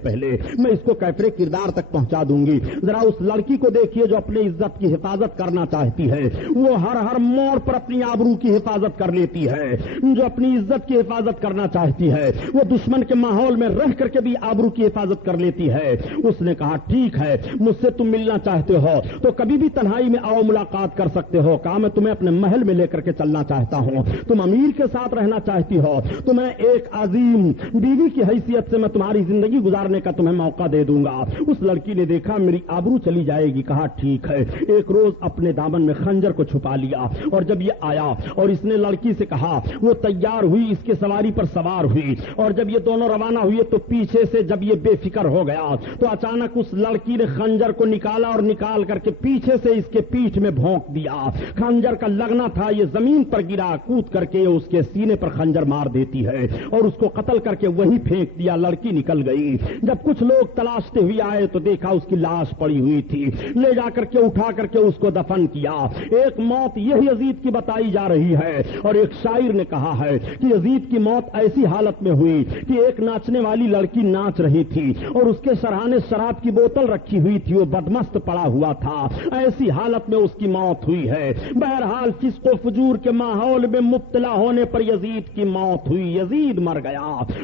میں اس کو کیفر کردار تک پہنچا دوں گی۔ ذرا اس لڑکی کو دیکھیے جو اپنی عزت کی حفاظت کرنا چاہتی ہے، وہ ہر موڑ پر اپنی آبرو کی حفاظت کر لیتی ہے، جو اپنی عزت کی حفاظت کرنا چاہتی ہے وہ دشمن کے ماحول میں رہ کر کے بھی آبرو کی حفاظت کر لیتی ہے۔ اس نے کہا ٹھیک ہے، مجھ سے تم ملنا چاہتے ہو تو کبھی بھی تنہائی میں آؤ، ملاقات کر سکتے ہو۔ کہا میں تمہیں اپنے محل میں لے کر کے چلنا چاہتا ہوں، تم امیر کے ساتھ رہنا چاہتی ہو تو میں ایک عظیم بیوی کی حیثیت سے میں تمہاری زندگی گزارنے کا تمہیں موقع دے دوں گا۔ اس لڑکی نے دیکھا میری آبرو چلی جائے گی، کہا ٹھیک ہے۔ ایک روز اپنے دامن میں خنجر کو چھپا لیا اور جب یہ آیا اور اس نے لڑکی سے کہا، وہ تیار ہوئی، اس کے سواری پر سوار ہوئی اور جب یہ دونوں روانہ ہوئے تو پیچھے سے جب یہ بے فکر ہو گیا تو اچانک اس لڑکی نے خنجر کو نکالا اور نکال کر کے پیچھے سے اس کے پیٹھ میں بھونک دیا۔ خنجر کا لگنا تھا، یہ زمین پر گرا، کود کر کے اس کے سینے پر خنجر مار دیتی ہے اور اس کو قتل کر کے وہیں پھینک دیا۔ لڑکی نکل گئی۔ جب کچھ لوگ تلاشتے ہوئے آئے تو دیکھا اس کی لاش پڑی ہوئی تھی، لے جا کر کے اٹھا کر کے اس کو دفن کیا۔ ایک موت یہ یزید کی بتائی جا رہی ہے اور ایک شاعر نے کہا ہے کہ یزید کی موت ایسی حالت میں ہوئی کہ ایک ناچنے والی لڑکی ناچ رہی تھی اور اس کے سرہانے شراب کی بوتل رکھی ہوئی تھی، وہ بدمست پڑا ہوا تھا، ایسی حالت میں اس کی موت ہوئی ہے۔ بہرحال فسق و فجور کے ماحول میں مبتلا ہونے پر یزید کی موت ہوئی۔ یزید مر گیا،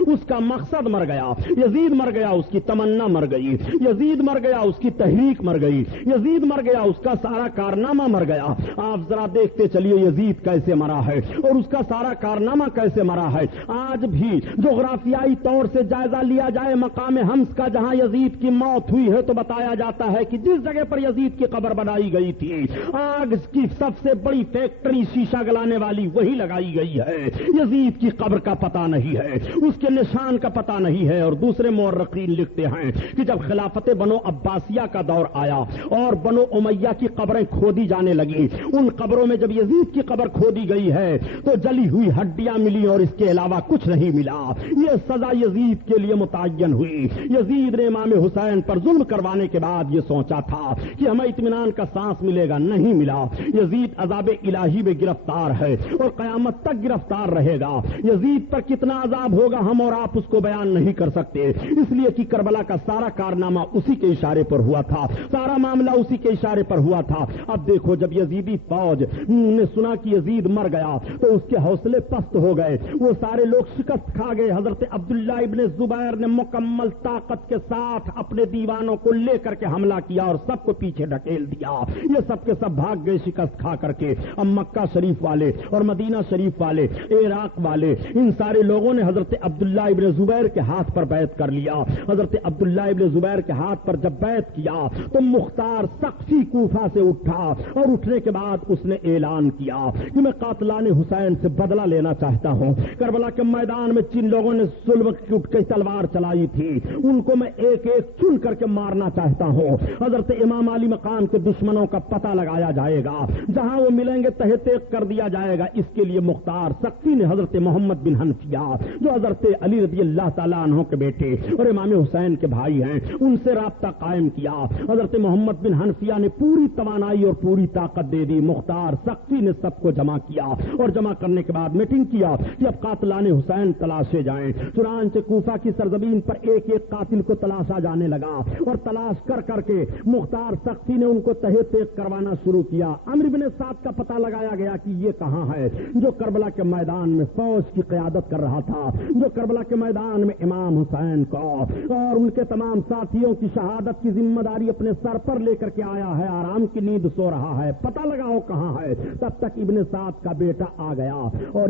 اس کا مقصد مر گیا، یزید مر گیا، اس کی تمنا مر گئی، یزید مر گیا، اس کی تحریک مر گئی، یزید مر گیا، اس کا سارا کارنامہ مر گیا۔ آپ ذرا دیکھتے چلیے یزید کیسے مرا ہے اور اس کا سارا کارنامہ کیسے مرا ہے۔ آج بھی جغرافیائی طور سے جائزہ لیا جائے مقام حمص کا جہاں یزید کی موت ہوئی ہے تو بتایا جاتا ہے کہ جس جگہ پر یزید کی قبر بنائی گئی تھی آگ کی سب سے بڑی فیکٹری شیشہ گلانے والی وہی لگائی گئی ہے۔ یزید کی قبر کا پتہ نہیں ہے، اس کے نشان کا پتہ نہیں ہے۔ اور دوسرے مورخین لکھتے ہیں کہ جب خلافت بنو عباسیہ کا دور آیا اور بنو امیہ کی قبریں کھودی جانے لگی، ان قبروں میں جب یزید کی قبر کھودی گئی ہے تو جلی ہوئی ہڈیاں ملی اور اس کے علاوہ علاوہ کچھ نہیں ملا۔ یہ سزا یزید کے لیے متعین ہوئی۔ یزید نے امام حسین پر ظلم کروانے کے بعد یہ سوچا تھا کہ ہمیں اطمینان کا سانس ملے گا، نہیں ملا۔ یزید عذاب الہی میں گرفتار ہے اور قیامت تک گرفتار رہے گا۔ یزید پر کتنا عذاب ہوگا ہم اور آپ اس کو بیان نہیں کر سکتے، اس لیے کہ کربلا کا سارا کارنامہ اسی کے اشارے پر ہوا تھا، سارا معاملہ اسی کے اشارے پر ہوا تھا۔ اب دیکھو جب یزیدی فوج نے سنا کہ یزید مر گیا تو اس کے حوصلے پست ہو گئے، وہ سارے لوگ شکست کھا گئے۔ حضرت عبداللہ ابن زبیر نے مکمل طاقت کے ساتھ اپنے دیوانوں کو لے کر کے حملہ کیا اور سب کو پیچھے ڈھکیل دیا۔ یہ سب کے سب بھاگ گئے شکست کھا کر کے۔ اب مکہ شریف والے اور مدینہ شریف والے، عراق والے، ان سارے لوگوں نے حضرت عبداللہ ابن زبیر کے ہاتھ پر بیعت کر لیا۔ حضرت عبداللہ ابن زبیر کے ہاتھ پر جب بیعت کیا تو مختار سقفی کوفہ سے اٹھا اور اٹھنے کے بعد اس نے اعلان کیا کہ میں قاتلان حسین سے بدلہ لینا چاہتا ہوں۔ کربلا کے میدان میں جن لوگوں نے ظلم کی تلوار چلائی تھی ان کو میں ایک ایک چن کر کے مارنا چاہتا ہوں۔ حضرت امام علی مقام کے دشمنوں کا پتہ لگایا جائے گا، جہاں وہ ملیں گے تہہ تیغ کر دیا جائے گا۔ اس کے لیے مختار سقفی نے حضرت محمد بن حنفیہ جو حضرت علی رضی اللہ تعالیٰ عنہ کے بیٹے اور امام حسین کے بھائی ہیں ان سے رابطہ قائم کیا۔ حضرت محمد بن حنفیہ نے پوری توانائی اور پوری طاقت دے دی۔ مختار سقفی نے سب کو جمع کیا اور جمع کرنے کے بعد میٹنگ کیا کہ اب قاتلان حسین تلاشے جائیں۔ چنانچہ کوفہ کی سرزمین پر ایک ایک قاتل کو تلاشا جانے لگا اور تلاش کر کر کے مختار سقفی نے ان کو تہہ تیغ کروانا شروع کیا۔ عمرو بن سعد کا پتہ لگایا گیا کہ یہ کہاں ہے جو کربلا کے میدان میں فوج کی قیادت کر رہا تھا، جو کربلا کے میدان میں امام حسین کو اور ان کے تمام ساتھیوں کی شہادت کی ذمہ داری اپنے سر پر لے کر کے آیا ہے، آرام کی نیند سو رہا ہے، پتہ لگاؤ کہاں ہے۔ تب تک ابن سعد کا بیٹا آ گیا اور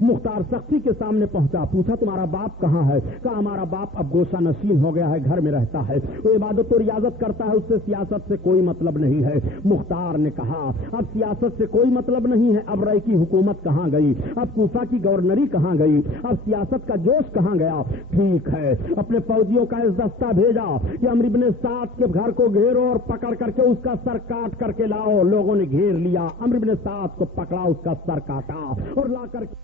مختار سقفی کے سامنے پہنچا، پوچھا تمہارا باپ کہاں ہے؟ کہا ہمارا باپ اب گوشہ نشین ہو گیا ہے، گھر میں رہتا ہے، وہ عبادت و ریاضت کرتا ہے، اس سے سیاست سے کوئی مطلب نہیں ہے۔ مختار نے کہا اب سیاست سے کوئی مطلب نہیں ہے، اب رائے کی حکومت کہاں گئی، اب کوفہ کی گورنری کہاں گئی، اب سیاست کا جوش کہاں گیا؟ ٹھیک ہے، اپنے فوجیوں کا اس دستہ بھیجا کہ عمرو بن سعد کے گھر کو گھیرو اور پکڑ کر کے اس کا سر کاٹ کر کے لاؤ۔ لوگوں نے گھیر لیا، عمرو بن سعد کو پکڑا، اس کا سر کاٹا اور لا کر کے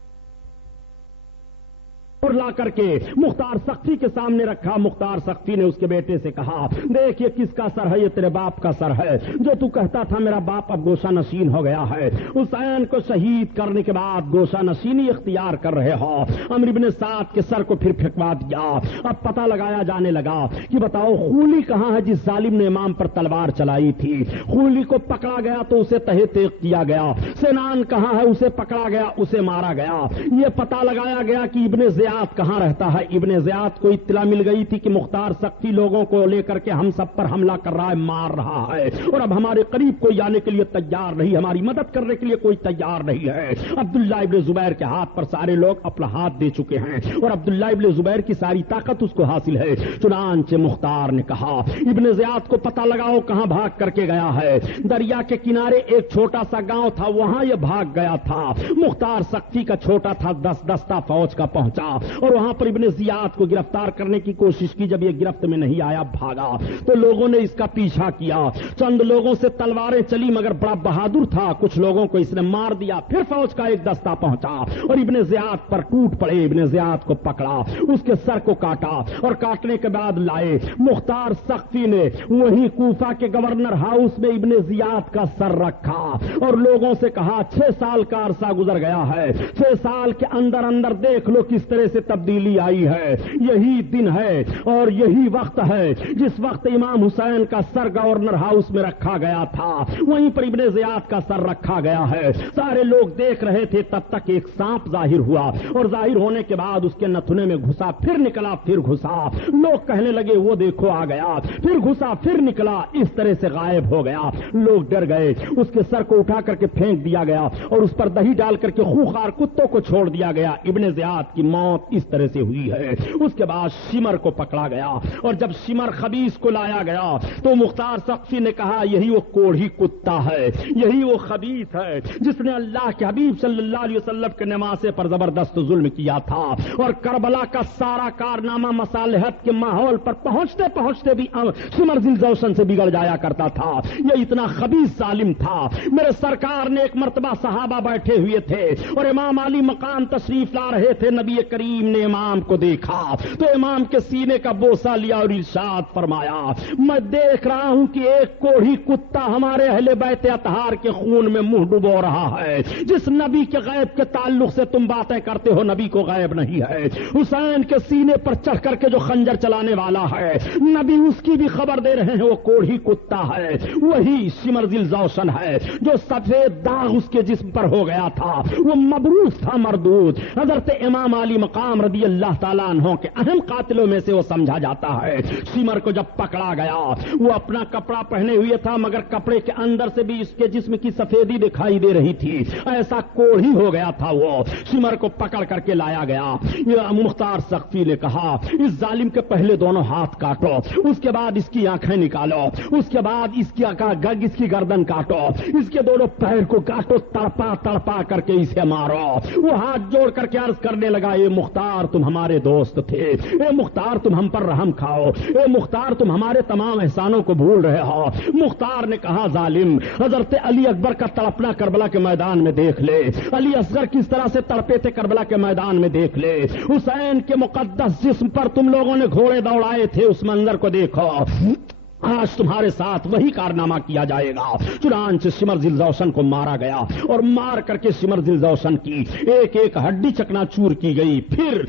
مختار سقفی کے سامنے رکھا۔ مختار سقفی نے اس کے بیٹے سے کہا دیکھ یہ کس کا سر ہے؟ یہ تیرے باپ کا سر ہے جو تو کہتا تھا میرا باپ اب گوشہ نشین ہو گیا ہے۔ حسین کو شہید کرنے کے بعد گوشہ نشینی اختیار کر رہے ہو۔ عمرو بن سعد کے سر کو پھر پھینکوا دیا۔ اب پتہ لگایا جانے لگا کہ بتاؤ خولی کہاں ہے جس ظالم نے امام پر تلوار چلائی تھی؟ خولی کو پکڑا گیا تو اسے تہہ تیغ کیا گیا۔ سنان کہاں ہے؟ اسے پکڑا گیا، اسے مارا گیا۔ یہ پتہ لگایا گیا کہ ابن زیاد کہاں رہتا ہے۔ ابن زیاد کو اطلاع مل گئی تھی کہ مختار سقفی لوگوں کو لے کر کے ہم سب پر حملہ کر رہا ہے، مار رہا ہے، اور اب ہمارے قریب کوئی آنے کے لیے تیار نہیں، ہماری مدد کرنے کے لیے کوئی تیار نہیں ہے۔ عبداللہ ابن زبیر کے ہاتھ پر سارے لوگ اپنا ہاتھ دے چکے ہیں اور عبداللہ ابن زبیر کی ساری طاقت اس کو حاصل ہے۔ چنانچہ مختار نے کہا ابن زیاد کو پتہ لگاؤ کہاں بھاگ کر کے گیا ہے۔ دریا کے کنارے ایک چھوٹا سا گاؤں تھا، وہاں یہ بھاگ گیا تھا۔ مختار سقفی کا چھوٹا تھا دستہ فوج کا پہنچا اور وہاں پر ابن زیاد کو گرفتار کرنے کی کوشش کی۔ جب یہ گرفت میں نہیں آیا بھاگا تو لوگوں نے اس کا پیچھا کیا۔ چند لوگوں سے تلواریں چلی مگر بڑا بہادر تھا، کچھ لوگوں کو اس نے مار دیا۔ پھر فوج کا ایک دستہ پہنچا اور ابن زیاد پر ٹوٹ پڑے، ابن زیاد کو پکڑا، اس کے سر کو کاٹا اور کاٹنے کے بعد لائے۔ مختار سقفی نے وہیں کوفہ کے گورنر ہاؤس میں ابن زیاد کا سر رکھا اور لوگوں سے کہا 6 سال کا عرصہ گزر گیا ہے، 6 سال کے اندر اندر دیکھ لو کس طرح سے تبدیلی آئی ہے۔ یہی دن ہے اور یہی وقت ہے جس وقت امام حسین کا سر گورنر ہاؤس میں رکھا گیا تھا، وہیں پر ابن زیاد کا سر رکھا گیا ہے۔ سارے لوگ دیکھ رہے تھے، تب تک ایک سانپ ظاہر ہوا اور ظاہر ہونے کے بعد اس کے نتھنے میں گھسا، پھر نکلا، پھر گھسا۔ لوگ کہنے لگے وہ دیکھو آ گیا، پھر گھسا، پھر نکلا، اس طرح سے غائب ہو گیا۔ لوگ ڈر گئے، اس کے سر کو اٹھا کر کے پھینک دیا گیا اور اس پر دہی ڈال کر کے خوخار کتوں کو چھوڑ دیا گیا۔ ابن زیاد کی موت موت اس طرح سے ہوئی ہے۔ اس کے بعد شمر کو پکڑا گیا، اور جب شمر خبیث کو لایا گیا تو مختار سقفی نے کہا یہی وہ کوڑھی کتا ہے، یہی وہ خبیث ہے جس نے اللہ کے حبیب صلی اللہ علیہ وسلم کے نمازے پر زبردست ظلم کیا تھا، اور کربلا کا سارا کارنامہ مصالحت کے ماحول پر پہنچتے پہنچتے بھی شمر ذی الجوشن سے بگڑ جایا کرتا تھا۔ یہ اتنا خبیث ظالم تھا۔ میرے سرکار نے ایک مرتبہ صحابہ بیٹھے ہوئے تھے اور امام علی مقام تشریف لا رہے تھے، نبی کریم نے امام کو دیکھا تو امام کے سینے کا بوسہ لیا اور ارشاد فرمایا میں دیکھ رہا ہوں کہ ایک کوڑھی کتا ہمارے اہل بیت اطہار کے خون میں منہ ڈبو رہا ہے۔ جس نبی کے غیب کے تعلق سے تم باتیں کرتے ہو نبی کو غیب نہیں ہے۔ حسین کے سینے پر چڑھ کر کے جو خنجر چلانے والا ہے نبی اس کی بھی خبر دے رہے ہیں، وہ کوڑھی کتا ہے، وہی شمر ذی الجوشن ہے جو سفید داغ اس کے جسم پر ہو گیا تھا، وہ مبعوث تھا مردود۔ حضرت امام علی مقام رضی اللہ تعالیٰ عنہ کے اہم قاتلوں میں سے وہ سمجھا جاتا ہے۔ شمر کو جب پکڑا گیا وہ اپنا کپڑا پہنے ہوئے تھا مگر کپڑے کے اندر سے بھی اس کے جسم کی سفیدی دکھائی دے رہی تھی، ایسا کوڑھی ہو گیا تھا وہ۔ شمر کو پکڑ کر کے لایا گیا۔ مختار سقفی نے کہا اس ظالم کے پہلے دونوں ہاتھ کاٹو، اس کے بعد اس کی آنکھیں نکالو، اس کے بعد اس کی گردن کاٹو، اس کے دونوں پیر کو کاٹو، تڑپا تڑپا کر کے اسے مارو۔ وہ ہاتھ جوڑ کر کے عرض کرنے لگا اے مختار تم ہمارے دوست تھے، اے مختار تم ہم پر رحم کھاؤ، اے مختار تم ہمارے تمام احسانوں کو بھول رہے ہو۔ مختار نے کہا ظالم حضرت علی اکبر کا تڑپنا کربلا کے میدان میں دیکھ لے، علی اصغر کس طرح سے تڑپے تھے کربلا کے میدان میں دیکھ لے، حسین کے مقدس جسم پر تم لوگوں نے گھوڑے دوڑائے تھے اس منظر کو دیکھو، آج تمہارے ساتھ وہی کارنامہ کیا جائے گا۔ چنانچہ شمر ذی الجوشن کو مارا گیا اور مار کر کے شمر ذی الجوشن کی ایک ایک ہڈی چکنا چور کی گئی۔ پھر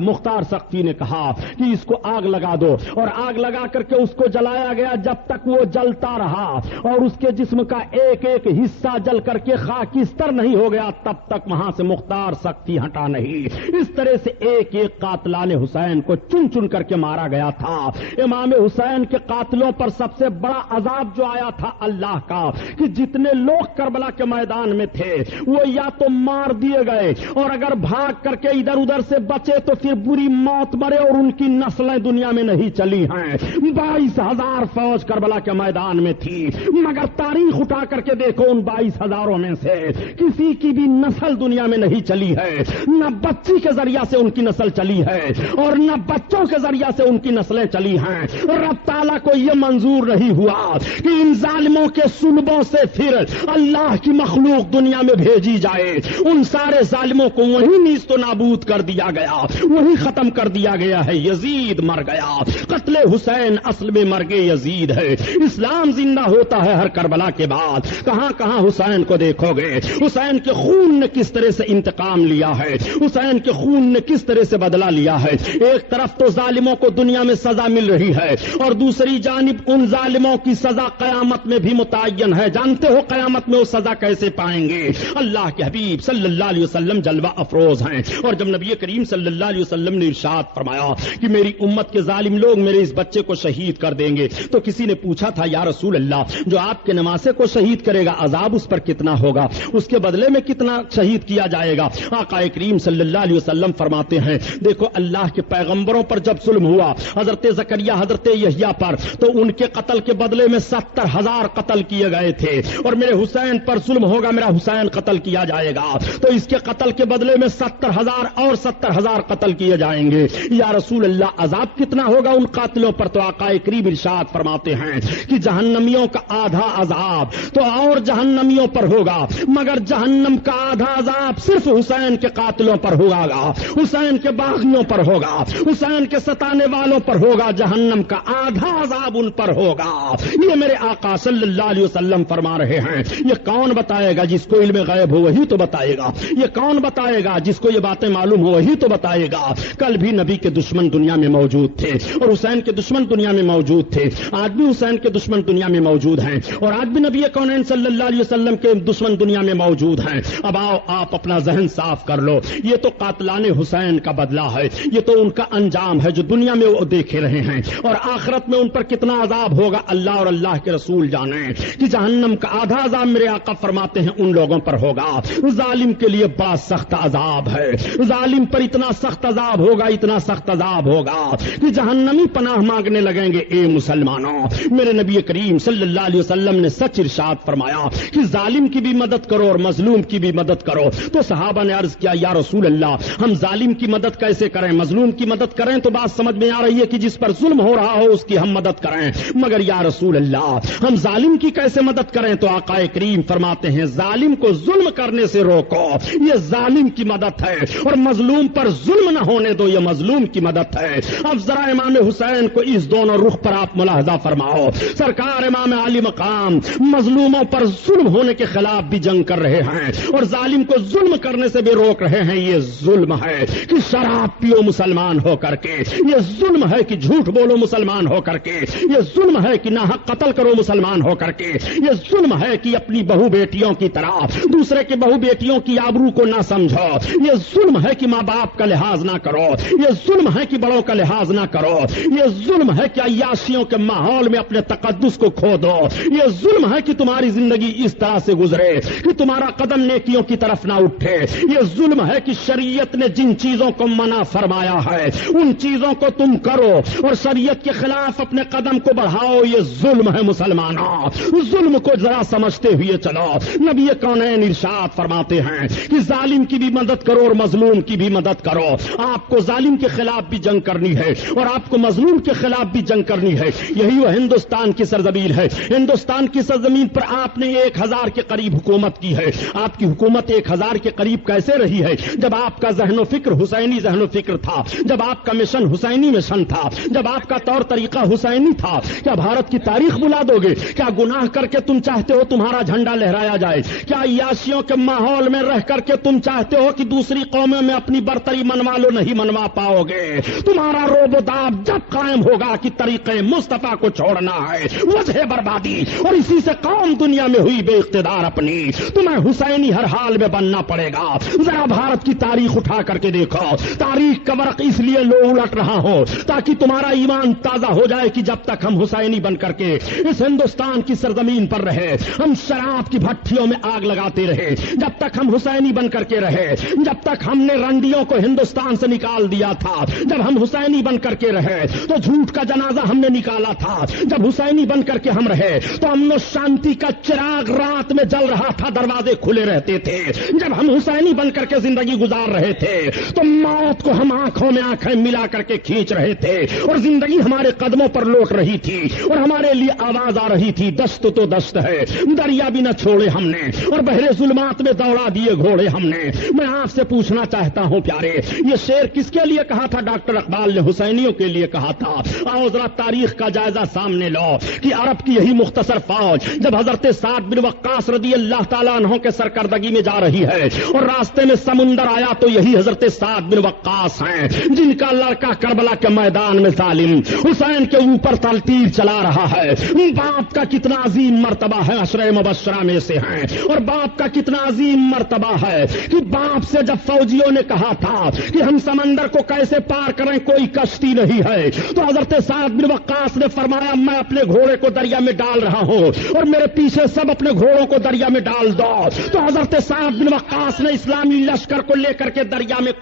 مختار سقفی نے کہا کہ اس کو آگ لگا دو، اور آگ لگا کر کے اس کو جلایا گیا جب تک وہ جلتا رہا اور اس کے جسم کا ایک ایک حصہ جل کر کے خاکستر نہیں ہو گیا تب تک وہاں سے مختار سقفی ہٹا نہیں۔ اس طرح سے ایک ایک قاتلان حسین کو چن چن کر کے مارا گیا تھا۔ امام حسین کے قاتلوں پر سب سے بڑا عذاب جو آیا تھا اللہ کا کہ جتنے لوگ کربلا کے میدان میں تھے وہ یا تو مار دیے گئے اور اگر بھاگ کر کے ادھر ادھر سے بچے تو پھر بری موت مرے اور ان کی نسلیں دنیا میں نہیں چلی ہیں۔ 22,000 فوج کربلا کے میدان میں تھی مگر تاریخ اٹھا کر کے دیکھو ان 22,000 میں سے کسی کی بھی نسل دنیا میں نہیں چلی ہے، نہ بچی کے ذریعہ سے ان کی نسل چلی ہے اور نہ بچوں کے ذریعہ سے ان کی نسلیں چلی ہیں۔ رب تعالیٰ کو یہ منظور نہیں ہوا کہ ان ظالموں کے سلبوں سے پھر اللہ کی مخلوق دنیا میں بھیجی جائے۔ ان سارے ظالموں کو وہی نیست و نابود کر دیا گیا، وہی ختم کر دیا گیا ہے۔ یزید مر گیا، قتل حسین اصل میں مرگ یزید ہے۔ اسلام زندہ ہوتا ہے ہر کربلا کے بعد۔ کہاں کہاں حسین کو دیکھو گے، حسین کے خون نے کس طرح سے انتقام لیا ہے، حسین کے خون نے کس طرح سے بدلہ لیا ہے۔ ایک طرف تو ظالموں کو دنیا میں سزا مل رہی ہے اور دوسری جانب ان ظالموں کی سزا قیامت میں بھی متعین ہے۔ جانتے ہو قیامت میں وہ سزا کیسے پائیں گے؟ اللہ کے حبیب صلی اللہ علیہ وسلم جلوہ افروز ہیں، اور جب نبی کریم صلی اللہ علیہ وسلم نے ارشاد فرمایا کہ میری امت کے ظالم لوگ میرے اس بچے کو شہید کر دیں گے تو کسی نے پوچھا تھا یا رسول اللہ جو آپ کے نمازے کو شہید کرے گا عذاب اس پر کتنا ہوگا، اس کے بدلے میں کتنا شہید کیا جائے گا؟ آقا کریم صلی اللہ علیہ وسلم فرماتے ہیں دیکھو اللہ کے پیغمبروں پر جب ظلم ہوا حضرت زکریا حضرت یحییٰ پر تو ان کے قتل کے بدلے میں 70,000 قتل کیے گئے تھے، اور میرے حسین پر ظلم ہوگا میرا حسین قتل کیا جائے گا تو اس کے قتل کے بدلے میں 70,000 اور 70,000 قتل کیے جائیں گے۔ یا رسول اللہ عذاب کتنا ہوگا ان قاتلوں پر؟ تو آقا کریم ارشاد فرماتے ہیں کہ جہنمیوں کا آدھا عذاب تو اور جہنمیوں پر ہوگا مگر جہنم کا آدھا عذاب صرف حسین کے قاتلوں پر ہوگا، حسین کے باغیوں پر ہوگا، حسین کے ستانے والوں پر ہوگا، جہنم کا آدھا عذاب ان پر ہوگا۔ یہ میرے آقا صلی اللہ علیہ وسلم فرما رہے ہیں۔ یہ کون بتائے گا؟ جس کو علم غیب ہو وہی تو بتائے گا۔ یہ کون بتائے گا؟ جس کو یہ باتیں معلوم ہو وہی تو بتائے گا۔ کل بھی نبی کے دشمن دنیا میں موجود تھے اور حسین کے دشمن دنیا میں موجود تھے، آج بھی حسین کے دشمن دنیا میں موجود ہیں اور آج بھی نبی کونین صلی اللہ علیہ وسلم کے دشمن دنیا میں موجود ہیں۔ اب آؤ آپ اپنا ذہن صاف کر لو، یہ تو قاتلان حسین کا بدلہ ہے، یہ تو ان کا انجام ہے جو دنیا میں وہ دیکھے رہے ہیں اور آخرت میں ان پر کتنا عذاب ہوگا اللہ اور اللہ کے رسول جانے کہ جہنم کا آدھا عذاب میرے آقا فرماتے ہیں ان لوگوں پر ہوگا. ظالم کے لیے بڑا سخت عذاب ہے. ظالم پر اتنا سخت عذاب ہوگا, اتنا سخت عذاب ہوگا کہ جہنمی پناہ مانگنے لگیں گے. اے مسلمانوں, میرے نبی کریم صلی اللہ علیہ وسلم نے سچ ارشاد فرمایا کہ ظالم کی بھی مدد کرو اور مظلوم کی بھی مدد کرو. تو صحابہ نے عرض کیا یا رسول اللہ, ہم ظالم کی مدد کیسے کریں, مظلوم کی مدد کریں تو بات سمجھ میں آ رہی ہے کہ جس پر ظلم ہو رہا ہو اس کی ہم مدد کریں, مگر یا رسول اللہ ہم ظالم کی کیسے مدد کریں؟ تو آقا کریم فرماتے ہیں ظالم کو ظلم کرنے سے روکو, یہ ظالم کی مدد ہے, اور مظلوم پر ظلم نہ ہونے دو, یہ مظلوم کی مدد ہے. اب ذرا امام حسین کو اس دونوں رخ پر آپ ملاحظہ فرماؤ. سرکار امام علی مقام مظلوموں پر ظلم ہونے کے خلاف بھی جنگ کر رہے ہیں اور ظالم کو ظلم کرنے سے بھی روک رہے ہیں. یہ ظلم ہے کہ شراب پیو مسلمان ہو کر کے, یہ ظلم ہے کہ جھوٹ بولو مسلمان ہو کر کے, یہ ظلم ہے کہ ناحق قتل کرو مسلمان ہو کر کے, یہ ظلم ہے کہ اپنی بہو بیٹیوں کی طرح دوسرے کے بہو بیٹیوں کی آبرو کو نہ سمجھو, یہ ظلم ہے کہ ماں باپ کا لحاظ نہ کرو, یہ ظلم ہے کہ بڑوں کا لحاظ نہ کرو, یہ ظلم ہے کہ عیاشیوں کے ماحول میں اپنے تقدس کو کھو دو, یہ ظلم ہے کہ تمہاری زندگی اس طرح سے گزرے کہ تمہارا قدم نیکیوں کی طرف نہ اٹھے, یہ ظلم ہے کہ شریعت نے جن چیزوں کو منع فرمایا ہے ان چیزوں کو تم کرو اور شریعت کے خلاف اپنے قدم کو بڑھاؤ, یہ ظلم ہے مسلمانوں. ظلم کو ذرا سمجھتے ہوئے چلو. نبی کونین ارشاد فرماتے ہیں کہ ظالم کی بھی مدد کرو اور مظلوم کی بھی مدد کرو. آپ کو ظالم کے خلاف بھی جنگ کرنی ہے اور آپ کو مظلوم کے خلاف بھی جنگ کرنی ہے. یہی وہ ہندوستان کی سرزمین ہے. ہندوستان کی سرزمین پر آپ نے 1000 کے قریب حکومت کی ہے. آپ کی حکومت 1000 کے قریب کیسے رہی ہے؟ جب آپ کا ذہن و فکر حسینی ذہن و فکر تھا, جب آپ کا مشن حسینی مشن تھا, جب آپ کا طور طریقہ حسینی تھا. کیا بھارت کی تاریخ بلا دو گے؟ کیا گناہ کر کے تم چاہتے ہو تمہارا جھنڈا لہرایا جائے؟ کیا عیاشیوں کے ماحول میں رہ کر کے تم چاہتے ہو کہ دوسری قوموں میں اپنی برتری منوا لو؟ نہیں منوا پاؤ گے. تمہارا روب و داب جب قائم ہوگا کہ طریقے مصطفیٰ کو چھوڑنا ہے, وجہ بربادی, اور اسی سے قوم دنیا میں ہوئی بے اقتدار اپنی. تمہیں حسینی ہر حال میں بننا پڑے گا. ذرا بھارت کی تاریخ اٹھا کر کے دیکھو. تاریخ کا ورق اس لیے لو الٹ رہا ہو تاکہ تمہارا ایمان تازہ ہو جائے کہ جب تک ہم حسینی بن کر کے اس ہندوستان کی سرزمین پر رہے, ہم شراب کی بھٹیوں میں آگ لگاتے رہے, جب تک ہم حسینی بن کر کے رہے, جب تک ہم نے رنڈیوں کو ہندوستان سے نکال دیا تھا, جب ہم حسینی بن کر کے رہے تو جھوٹ کا جنازہ ہم نے نکالا تھا, جب حسینی بن کر کے ہم رہے تو امن و شانتی کا چراغ رات میں جل رہا تھا, دروازے کھلے رہتے تھے, جب ہم حسینی بن کر کے زندگی گزار رہے تھے تو موت کو ہم آنکھوں میں آنکھیں ملا کر کے کھینچ رہے تھے اور زندگی ہمارے قدموں پر لوٹ رہی تھی اور ہمارے لیے آواز آ رہی تھی, دشت تو دشت ہے, دریا بھی نہ چھوڑے ہم نے اور بحر ظلمات میں دوڑا دیے گھوڑے ہم نے. میں آپ سے پوچھنا چاہتا ہوں پیارے, یہ شعر کس کے لیے کہا تھا؟ ڈاکٹر اقبال نے حسینیوں کے لیے کہا تھا. آؤ ذرا تاریخ کا جائزہ سامنے لو کہ عرب کی یہی مختصر فوج جب حضرت سعد بن وقاص رضی اللہ تعالیٰ عنہ کے سرکردگی میں جا رہی ہے اور راستے میں سمندر آیا تو یہی حضرت سعد بن وقاص ہیں جن کا لڑکا کربلا کے میدان میں ظالم حسین کے اوپر تیر چلا رہا ہے. باپ کا کتنا عظیم مرتبہ ہے, عشرہ مبشرہ میں سے ہیں, اور باپ کا کتنا عظیم مرتبہ ہے کہ باپ سے جب فوجیوں نے کہا تھا کہ ہم سمندر کو کیسے پار کریں, کوئی کشتی نہیں ہے, تو حضرت سعد بن وقاص نے فرمایا میں اپنے گھوڑے کو دریا میں ڈال رہا ہوں اور میرے پیچھے سب اپنے گھوڑوں کو دریا میں ڈال دو. تو حضرت سعد بن وقاص نے اسلامی لشکر کو لے کر کے دریا میں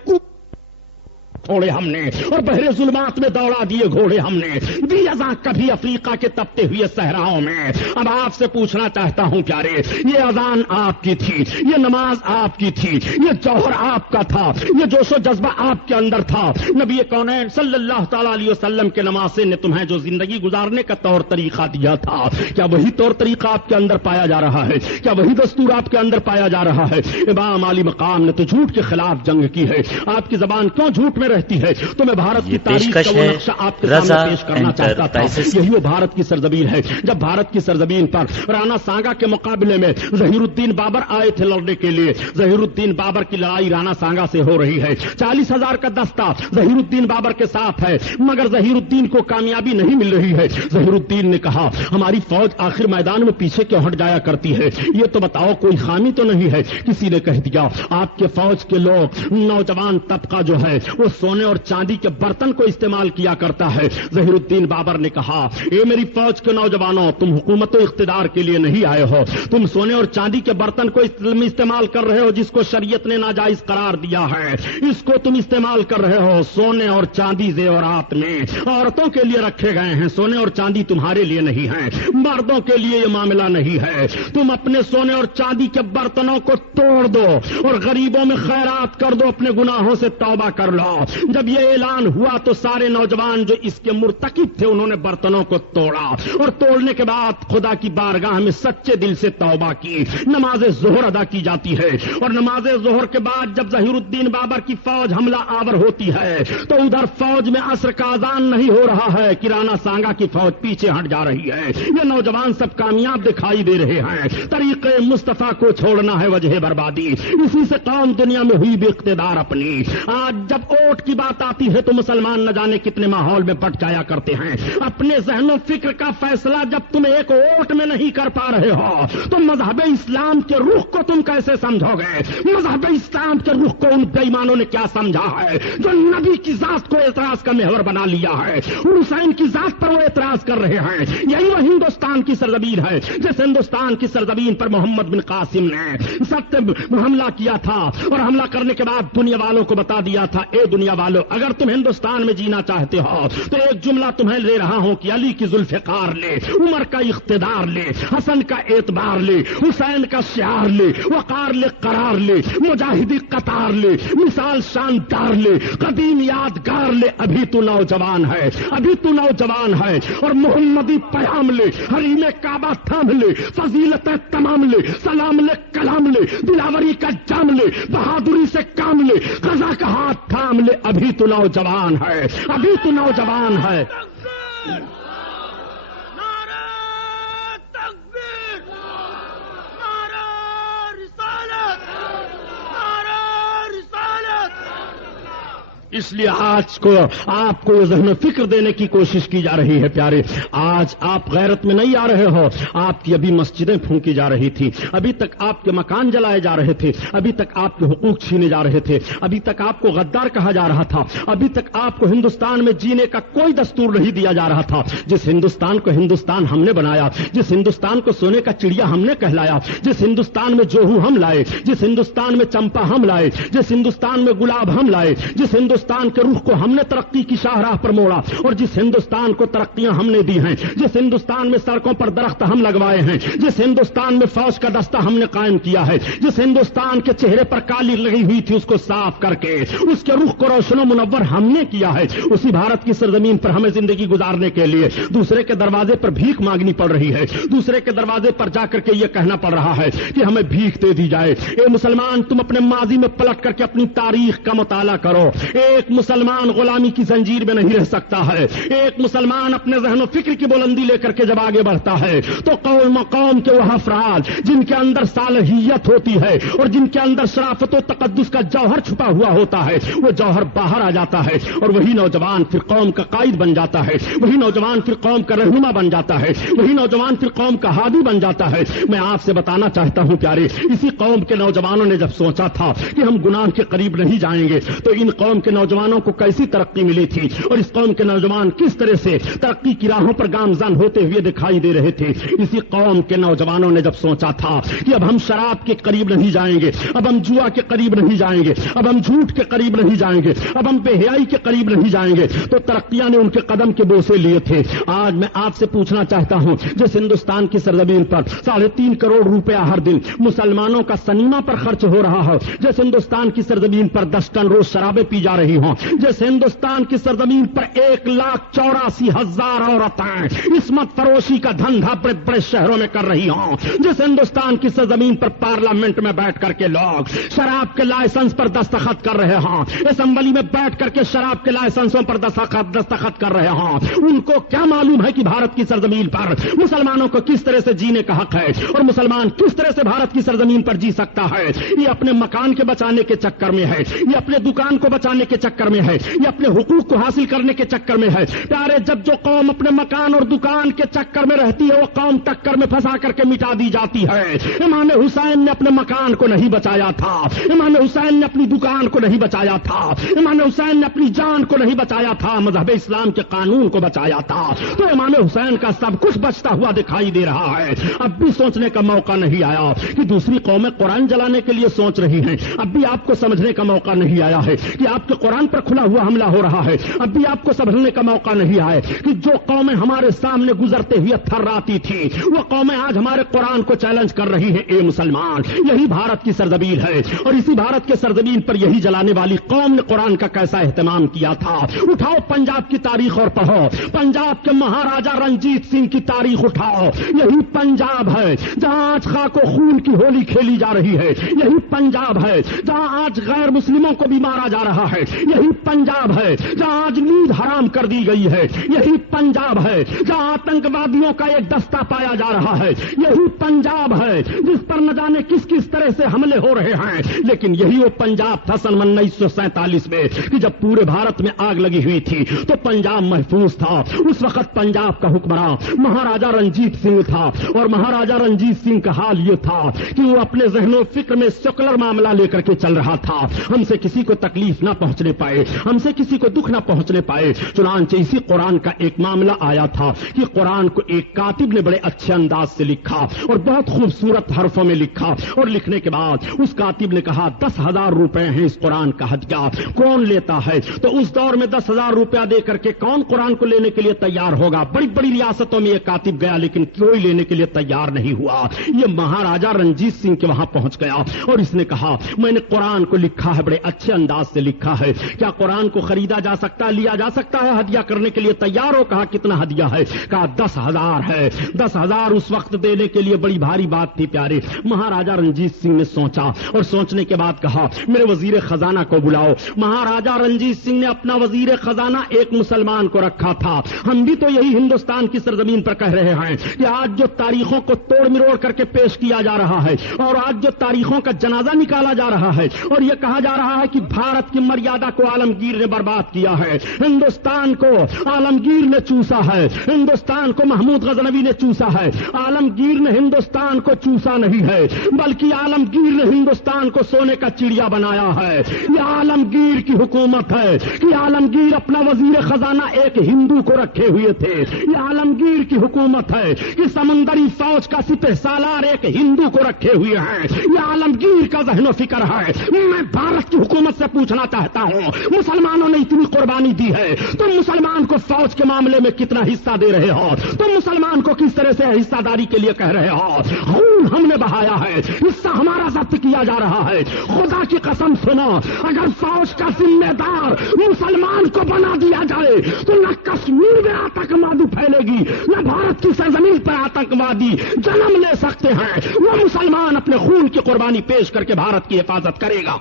چھوڑے ہم نے اور بحر ظلمات میں دوڑا دیے گھوڑے ہم نے, دی اذان کبھی افریقہ کے تپتے ہوئے صحراؤں میں. اب آپ سے پوچھنا چاہتا ہوں پیارے, یہ اذان آپ کی تھی, یہ نماز آپ کی تھی, یہ جوہر آپ کا تھا, یہ جوش و جذبہ آپ کے اندر تھا. نبی کونین صلی اللہ تعالی علیہ وسلم کے نمازے نے تمہیں جو زندگی گزارنے کا طور طریقہ دیا تھا, کیا وہی طور طریقہ آپ کے اندر پایا جا رہا ہے؟ کیا وہی دستور آپ کے اندر پایا جا رہا ہے؟ امام علی مقام نے تو جھوٹ کے خلاف جنگ کی ہے. آپ کی زبان کیوں جھوٹ میں رہتی ہے؟ تو میں بھارت کی تاریخ کا وہ نقشہ آپ کے سامنے پیش کرنا چاہتا تھا. یہی وہ بھارت کی سرزمین ہے. جب بھارت کی سرزمین پر رانا سانگا کے مقابلے میں ظہیر الدین بابر آئے تھے لڑنے کے لیے, ظہیر الدین بابر کی لڑائی رانا سانگا سے ہو رہی ہے, 40,000 کا دستہ ظہیر الدین بابر کے ساتھ ہے, مگر ظہیر الدین کو کامیابی نہیں مل رہی ہے. ظہیر الدین نے کہا ہماری فوج آخر میدان میں پیچھے کیوں ہٹ جایا کرتی ہے, یہ تو بتاؤ کوئی خامی تو نہیں ہے؟ کسی نے کہہ دیا آپ کے فوج کے لوگ نوجوان طبقہ جو ہے وہ سونے اور چاندی کے برتن کو استعمال کیا کرتا ہے۔ ظہیر الدین بابر نے کہا، اے میری فوج کے نوجوانوں، تم حکومت و اقتدار کے لیے نہیں آئے ہو، تم سونے اور چاندی کے برتن کو استعمال کر رہے ہو جس کو شریعت نے ناجائز قرار دیا ہے، اس کو تم استعمال کر رہے ہو۔ سونے اور چاندی زیورات میں عورتوں کے لیے رکھے گئے ہیں، سونے اور چاندی تمہارے لیے نہیں ہے، مردوں کے لیے یہ معاملہ نہیں ہے۔ تم اپنے سونے اور چاندی کے برتنوں کو توڑ دو اور غریبوں میں خیرات کر دو، اپنے گناہوں سے توبہ کر لو۔ جب یہ اعلان ہوا تو سارے نوجوان جو اس کے مرتکب تھے انہوں نے برتنوں کو توڑا اور توڑنے کے بعد خدا کی بارگاہ میں سچے دل سے توبہ کی۔ نماز ظہر ادا کی جاتی ہے اور نماز ظہر کے بعد جب ظہیر الدین بابر کی فوج حملہ آور ہوتی ہے تو ادھر فوج میں عصر کا اذان نہیں ہو رہا ہے، کرانا سانگا کی فوج پیچھے ہٹ جا رہی ہے۔ یہ نوجوان سب کامیاب دکھائی دے رہے ہیں۔ طریقے مصطفیٰ کو چھوڑنا ہے وجہ بربادی، اسی سے قوم دنیا میں ہوئی بھی اقتدار اپنی۔ آج جب ووٹ کی بات آتی ہے تو مسلمان نہ جانے کتنے ماحول میں بٹ جایا کرتے ہیں۔ اپنے ذہن و فکر کا فیصلہ جب تم ایک ووٹ میں نہیں کر پا رہے ہو تو مذہب اسلام کے رخ کو تم کیسے سمجھو گے؟ مذہب اسلام کے رخ کو ان بے ایمانوں نے کیا سمجھا ہے جو نبی کی ذات کو اعتراض کا محور بنا لیا ہے؟ حسین کی ذات پر وہ اعتراض کر رہے ہیں۔ یہی وہ ہندوستان کی سرزمین ہے جس ہندوستان کی سرزمین پر محمد بن قاسم نے حملہ کیا تھا اور حملہ کرنے کے بعد دنیا والوں کو بتا دیا تھا، اے دنیا والوں، اگر تم ہندوستان میں جینا چاہتے ہو تو ایک جملہ تمہیں لے رہا ہوں کہ علی کی ذوالفقار لے، عمر کا اقتدار لے، حسن کا اعتبار لے، حسین کا شعار لے، وقار لے، قرار لے، مجاہدی قطار لے، مثال شاندار لے، قدیم یادگار لے۔ ابھی تو نوجوان ہے، ابھی تو نوجوان ہے، اور محمدی پیام لے، حریم کعبہ تھام لے، فضیلت تمام لے، سلام لے، کلام لے، دلاوری کا جام لے، بہادری سے کام لے، قضا کا ہاتھ تھام لے۔ ابھی تو نوجوان ہے، ابھی تو نوجوان ہے۔ اس لیے آج کو آپ کو ذہن و فکر دینے کی کوشش کی جا رہی ہے پیارے۔ آج آپ غیرت میں نہیں آ رہے ہو، آپ کی ابھی مسجدیں پھونکی جا رہی تھی، ابھی تک آپ کے مکان جلائے جا رہے تھے، ابھی تک آپ کے حقوق چھینے جا رہے تھے، ابھی تک آپ کو غدار کہا جا رہا تھا، ابھی تک آپ کو ہندوستان میں جینے کا کوئی دستور نہیں دیا جا رہا تھا۔ جس ہندوستان کو ہندوستان ہم نے بنایا، جس ہندوستان کو سونے کا چڑیا ہم نے کہلایا، جس ہندوستان میں جوہو ہم لائے، جس ہندوستان میں چمپا ہم لائے، جس ہندوستان میں گلاب ہم لائے، جس ہندوستان کے رخ کو ہم نے ترقی کی شاہراہ پر موڑا اور جس ہندوستان کو ترقیاں ہم نے دی ہیں، جس ہندوستان میں سڑکوں پر درخت ہم لگوائے ہیں، جس ہندوستان میں فوج کا دستہ ہم نے قائم کیا ہے، جس ہندوستان کے چہرے پر کالی لگی ہوئی تھی اس کو صاف کر کے اس کے رخ کو روشن و منور ہم نے کیا ہے، اسی بھارت کی سرزمین پر ہمیں زندگی گزارنے کے لیے دوسرے کے دروازے پر بھیک مانگنی پڑ رہی ہے، دوسرے کے دروازے پر جا کر کے یہ کہنا پڑ رہا ہے کہ ہمیں بھیک دے دی جائے۔ اے مسلمان، تم اپنے ماضی میں پلٹ کر کے اپنی تاریخ کا مطالعہ کرو۔ ایک مسلمان غلامی کی زنجیر میں نہیں رہ سکتا ہے۔ ایک مسلمان اپنے ذہن و فکر کی بلندی لے کر کے جب آگے بڑھتا ہے تو قوم کے وہ افراد جن کے اندر صالحیت ہوتی ہے اور جن کے اندر شرافت و تقدس کا جوہر چھپا ہوا ہوتا ہے وہ جوہر باہر آ جاتا ہے اور وہی نوجوان پھر قوم کا قائد بن جاتا ہے، وہی نوجوان پھر قوم کا رہنما بن جاتا ہے، وہی نوجوان پھر قوم کا ہادی بن جاتا ہے۔ میں آپ سے بتانا چاہتا ہوں پیارے، اسی قوم کے نوجوانوں نے جب سوچا تھا کہ ہم گناہ کے قریب نہیں جائیں گے تو ان قوم کے نوجوانوں کو کیسی ترقی ملی تھی اور اس قوم کے نوجوان کس طرح سے ترقی کی راہوں پر گامزن ہوتے ہوئے دکھائی دے رہے تھے۔ اسی قوم کے نوجوانوں نے جب سوچا تھا کہ اب ہم شراب کے قریب نہیں جائیں گے، اب ہم جوا کے قریب نہیں جائیں گے، اب ہم جھوٹ کے قریب نہیں جائیں گے، اب ہم بے حیائی کے قریب نہیں جائیں گے، تو ترقیاں نے ان کے قدم کے بوسے لیے تھے۔ آج میں آپ سے پوچھنا چاہتا ہوں، جس ہندوستان کی سرزمین پر 3.5 کروڑ روپیہ ہر دن مسلمانوں کا سنیما پر خرچ ہو رہا ہو، جس ہندوستان کی سرزمین پر 10 ٹن روز شرابیں پی جا رہی ہوں، جس ہندوستان کی سرزمین پر 1,84,000 عورتیں عصمت فروشی کا دھندا بڑے بڑے شہروں میں کر رہی ہوں، جس ہندوستان کی سرزمین پر پارلیمنٹ میں بیٹھ کر کے لوگ شراب کے لائسنس پر دستخط کر رہے ہوں، اسمبلی میں بیٹھ کر کے شراب کے لائسنسوں پر دستخط کر رہے ہوں، ان کو کیا معلوم ہے کہ بھارت کی سرزمین پر مسلمانوں کو کس طرح سے جینے کا حق ہے اور مسلمان کس طرح سے بھارت کی سرزمین پر جی سکتا ہے؟ یہ اپنے مکان کے بچانے کے چکر میں ہے، یہ اپنے دکان کو بچانے کے چکر میں ہے، یہ اپنے حقوق کو حاصل کرنے کے چکر میں ہے۔ پیارے، جب جو قوم اپنے مکان اور دکان کے چکر میں رہتی ہے وہ قوم ٹکر میں پھنسا کر کے مٹا دی جاتی ہے۔ امام حسین نے اپنے مکان کو نہیں بچایا تھا، امام حسین نے اپنی دکان کو نہیں بچایا تھا، امام حسین نے اپنی جان کو نہیں بچایا تھا، مذہب اسلام کے قانون کو بچایا تھا۔ تو امام حسین کا سب کچھ بچتا ہوا دکھائی دے رہا ہے۔ اب بھی سوچنے کا موقع نہیں آیا کہ دوسری قومیں قرآن جلانے کے لیے سوچ رہی ہیں، اب بھی آپ کو سمجھنے کا موقع نہیں آیا ہے کہ آپ کے قرآن پر کھلا ہوا حملہ ہو رہا ہے، اب بھی آپ کو سمجھنے کا موقع نہیں آیا کہ جو قومیں ہمارے سامنے گزرتے ہوئے تھراتی تھی وہ قومیں آج ہمارے قرآن کو چیلنج کر رہی ہیں۔ اے مسلمان، یہی بھارت کی سرزمین ہے اور اسی بھارت کے سرزمین پر یہی جلانے والی قوم نے قرآن کا کیسا اہتمام کیا تھا۔ اٹھاؤ پنجاب کی تاریخ اور پڑھو، پنجاب کے مہاراجا رنجیت سنگھ کی تاریخ اٹھاؤ۔ یہی پنجاب ہے جہاں آج خاک و خون کی ہولی کھیلی جا رہی ہے، یہی پنجاب ہے جہاں آج غیر مسلموں کو بھی مارا جا رہا ہے، یہی پنجاب ہے جہاں آج نیند حرام کر دی گئی ہے، یہی پنجاب ہے جہاں آتنکوادیوں کا ایک دستہ پایا جا رہا ہے، یہی پنجاب ہے جس پر نہ جانے کس کس طرح سے حملے ہو رہے ہیں۔ لیکن یہی وہ پنجاب تھا سن 1947 میں کہ جب پورے بھارت میں آگ لگی ہوئی تھی تو پنجاب محفوظ تھا۔ اس وقت پنجاب کا حکمراں مہاراجا رنجیت سنگھ تھا اور مہاراجا رنجیت سنگھ کا حال یہ تھا کہ وہ اپنے ذہن و فکر میں سیکولر معاملہ لے کر کے چل رہا تھا، ہم سے کسی کو تکلیف نہ پہنچنے پائے، ہم سے کسی کو دکھ نہ پہنچنے پائے۔ چنانچہ اسی قرآن کا ایک معاملہ آیا تھا کہ قرآن کو ایک کاتب نے بڑے اچھے انداز سے لکھا اور بہت خوبصورت حرفوں میں لکھا، اور لکھنے کے بعد اس کاتب نے کہا 10,000 روپے ہیں اس قرآن کا ہدیہ، کون لیتا ہے؟ تو اس دور میں 10,000 روپیہ دے کر کے کون قرآن کو لینے کے لیے تیار ہوگا؟ بڑی بڑی ریاستوں میں یہ کاتب گیا لیکن کوئی لینے کے لیے تیار نہیں ہوا۔ یہ مہاراجا رنجیت سنگھ کے وہاں پہنچ گیا اور اس نے کہا میں نے قرآن کو لکھا ہے، بڑے اچھے انداز سے لکھا ہے، کیا قرآن کو خریدا جا سکتا ہے، لیا جا سکتا ہے؟ ہدیہ کرنے کے لیے تیار ہو؟ کہا کتنا ہدیہ ہے؟ کہا 10,000 ہے۔ 10,000 اس وقت دینے کے لیے بڑی بھاری بات تھی پیارے۔ مہاراجا رنجیت سنگھ نے سوچا اور سوچنے کے بعد کہا میرے وزیر خزانہ کو بلاؤ۔ مہاراجا رنجیت سنگھ نے اپنا وزیر خزانہ ایک مسلمان کو رکھا تھا۔ ہم بھی تو یہی ہندوستان کی سرزمین پر کہہ رہے ہیں کہ آج جو تاریخوں کو توڑ مروڑ کر کے پیش کیا جا رہا ہے اور آج جو تاریخوں کا جنازہ نکالا جا رہا ہے اور یہ کہا جا رہا ہے کہ بھارت کی مریادہ کو عالمگیر نے برباد کیا ہے، ہندوستان کو عالمگیر نے چوسا ہے، ہندوستان کو محمود غزنوی نے چوسا ہے۔ عالمگیر نے ہندوستان کو چوسا نہیں ہے بلکہ عالمگیر نے ہندوستان کو سونے کا چڑیا بنایا ہے۔ یہ عالمگیر کی حکومت ہے کہ عالمگیر اپنا وزیر خزانہ ایک ہندو کو رکھے ہوئے تھے۔ یہ عالمگیر کی حکومت ہے کہ سمندری فوج کا سپہ سالار ایک ہندو کو رکھے ہوئے ہیں۔ یہ عالمگیر کا ذہن و فکر ہے۔ میں بھارت کی حکومت سے پوچھنا چاہتا ہوں، مسلمانوں نے اتنی قربانی دی ہے، تم مسلمان کو فوج کے معاملے میں کتنا حصہ دے رہے ہو؟ تم مسلمان کو کس طرح سے حصہ داری کے لیے کہہ رہے ہو؟ خون ہم نے بہایا ہے، حصہ ہمارا ضبط کیا جا رہا ہے۔ خدا کی قسم سنو، اگر فوج کا ذمہ دار مسلمان کو بنا دیا جائے تو نہ کشمیر میں آتنکوادی پھیلے گی، نہ بھارت کی سرزمین پر آتنکوادی جنم لے سکتے ہیں۔ وہ مسلمان اپنے خون کی قربانی پیش کر کے بھارت کی حفاظت کرے گا۔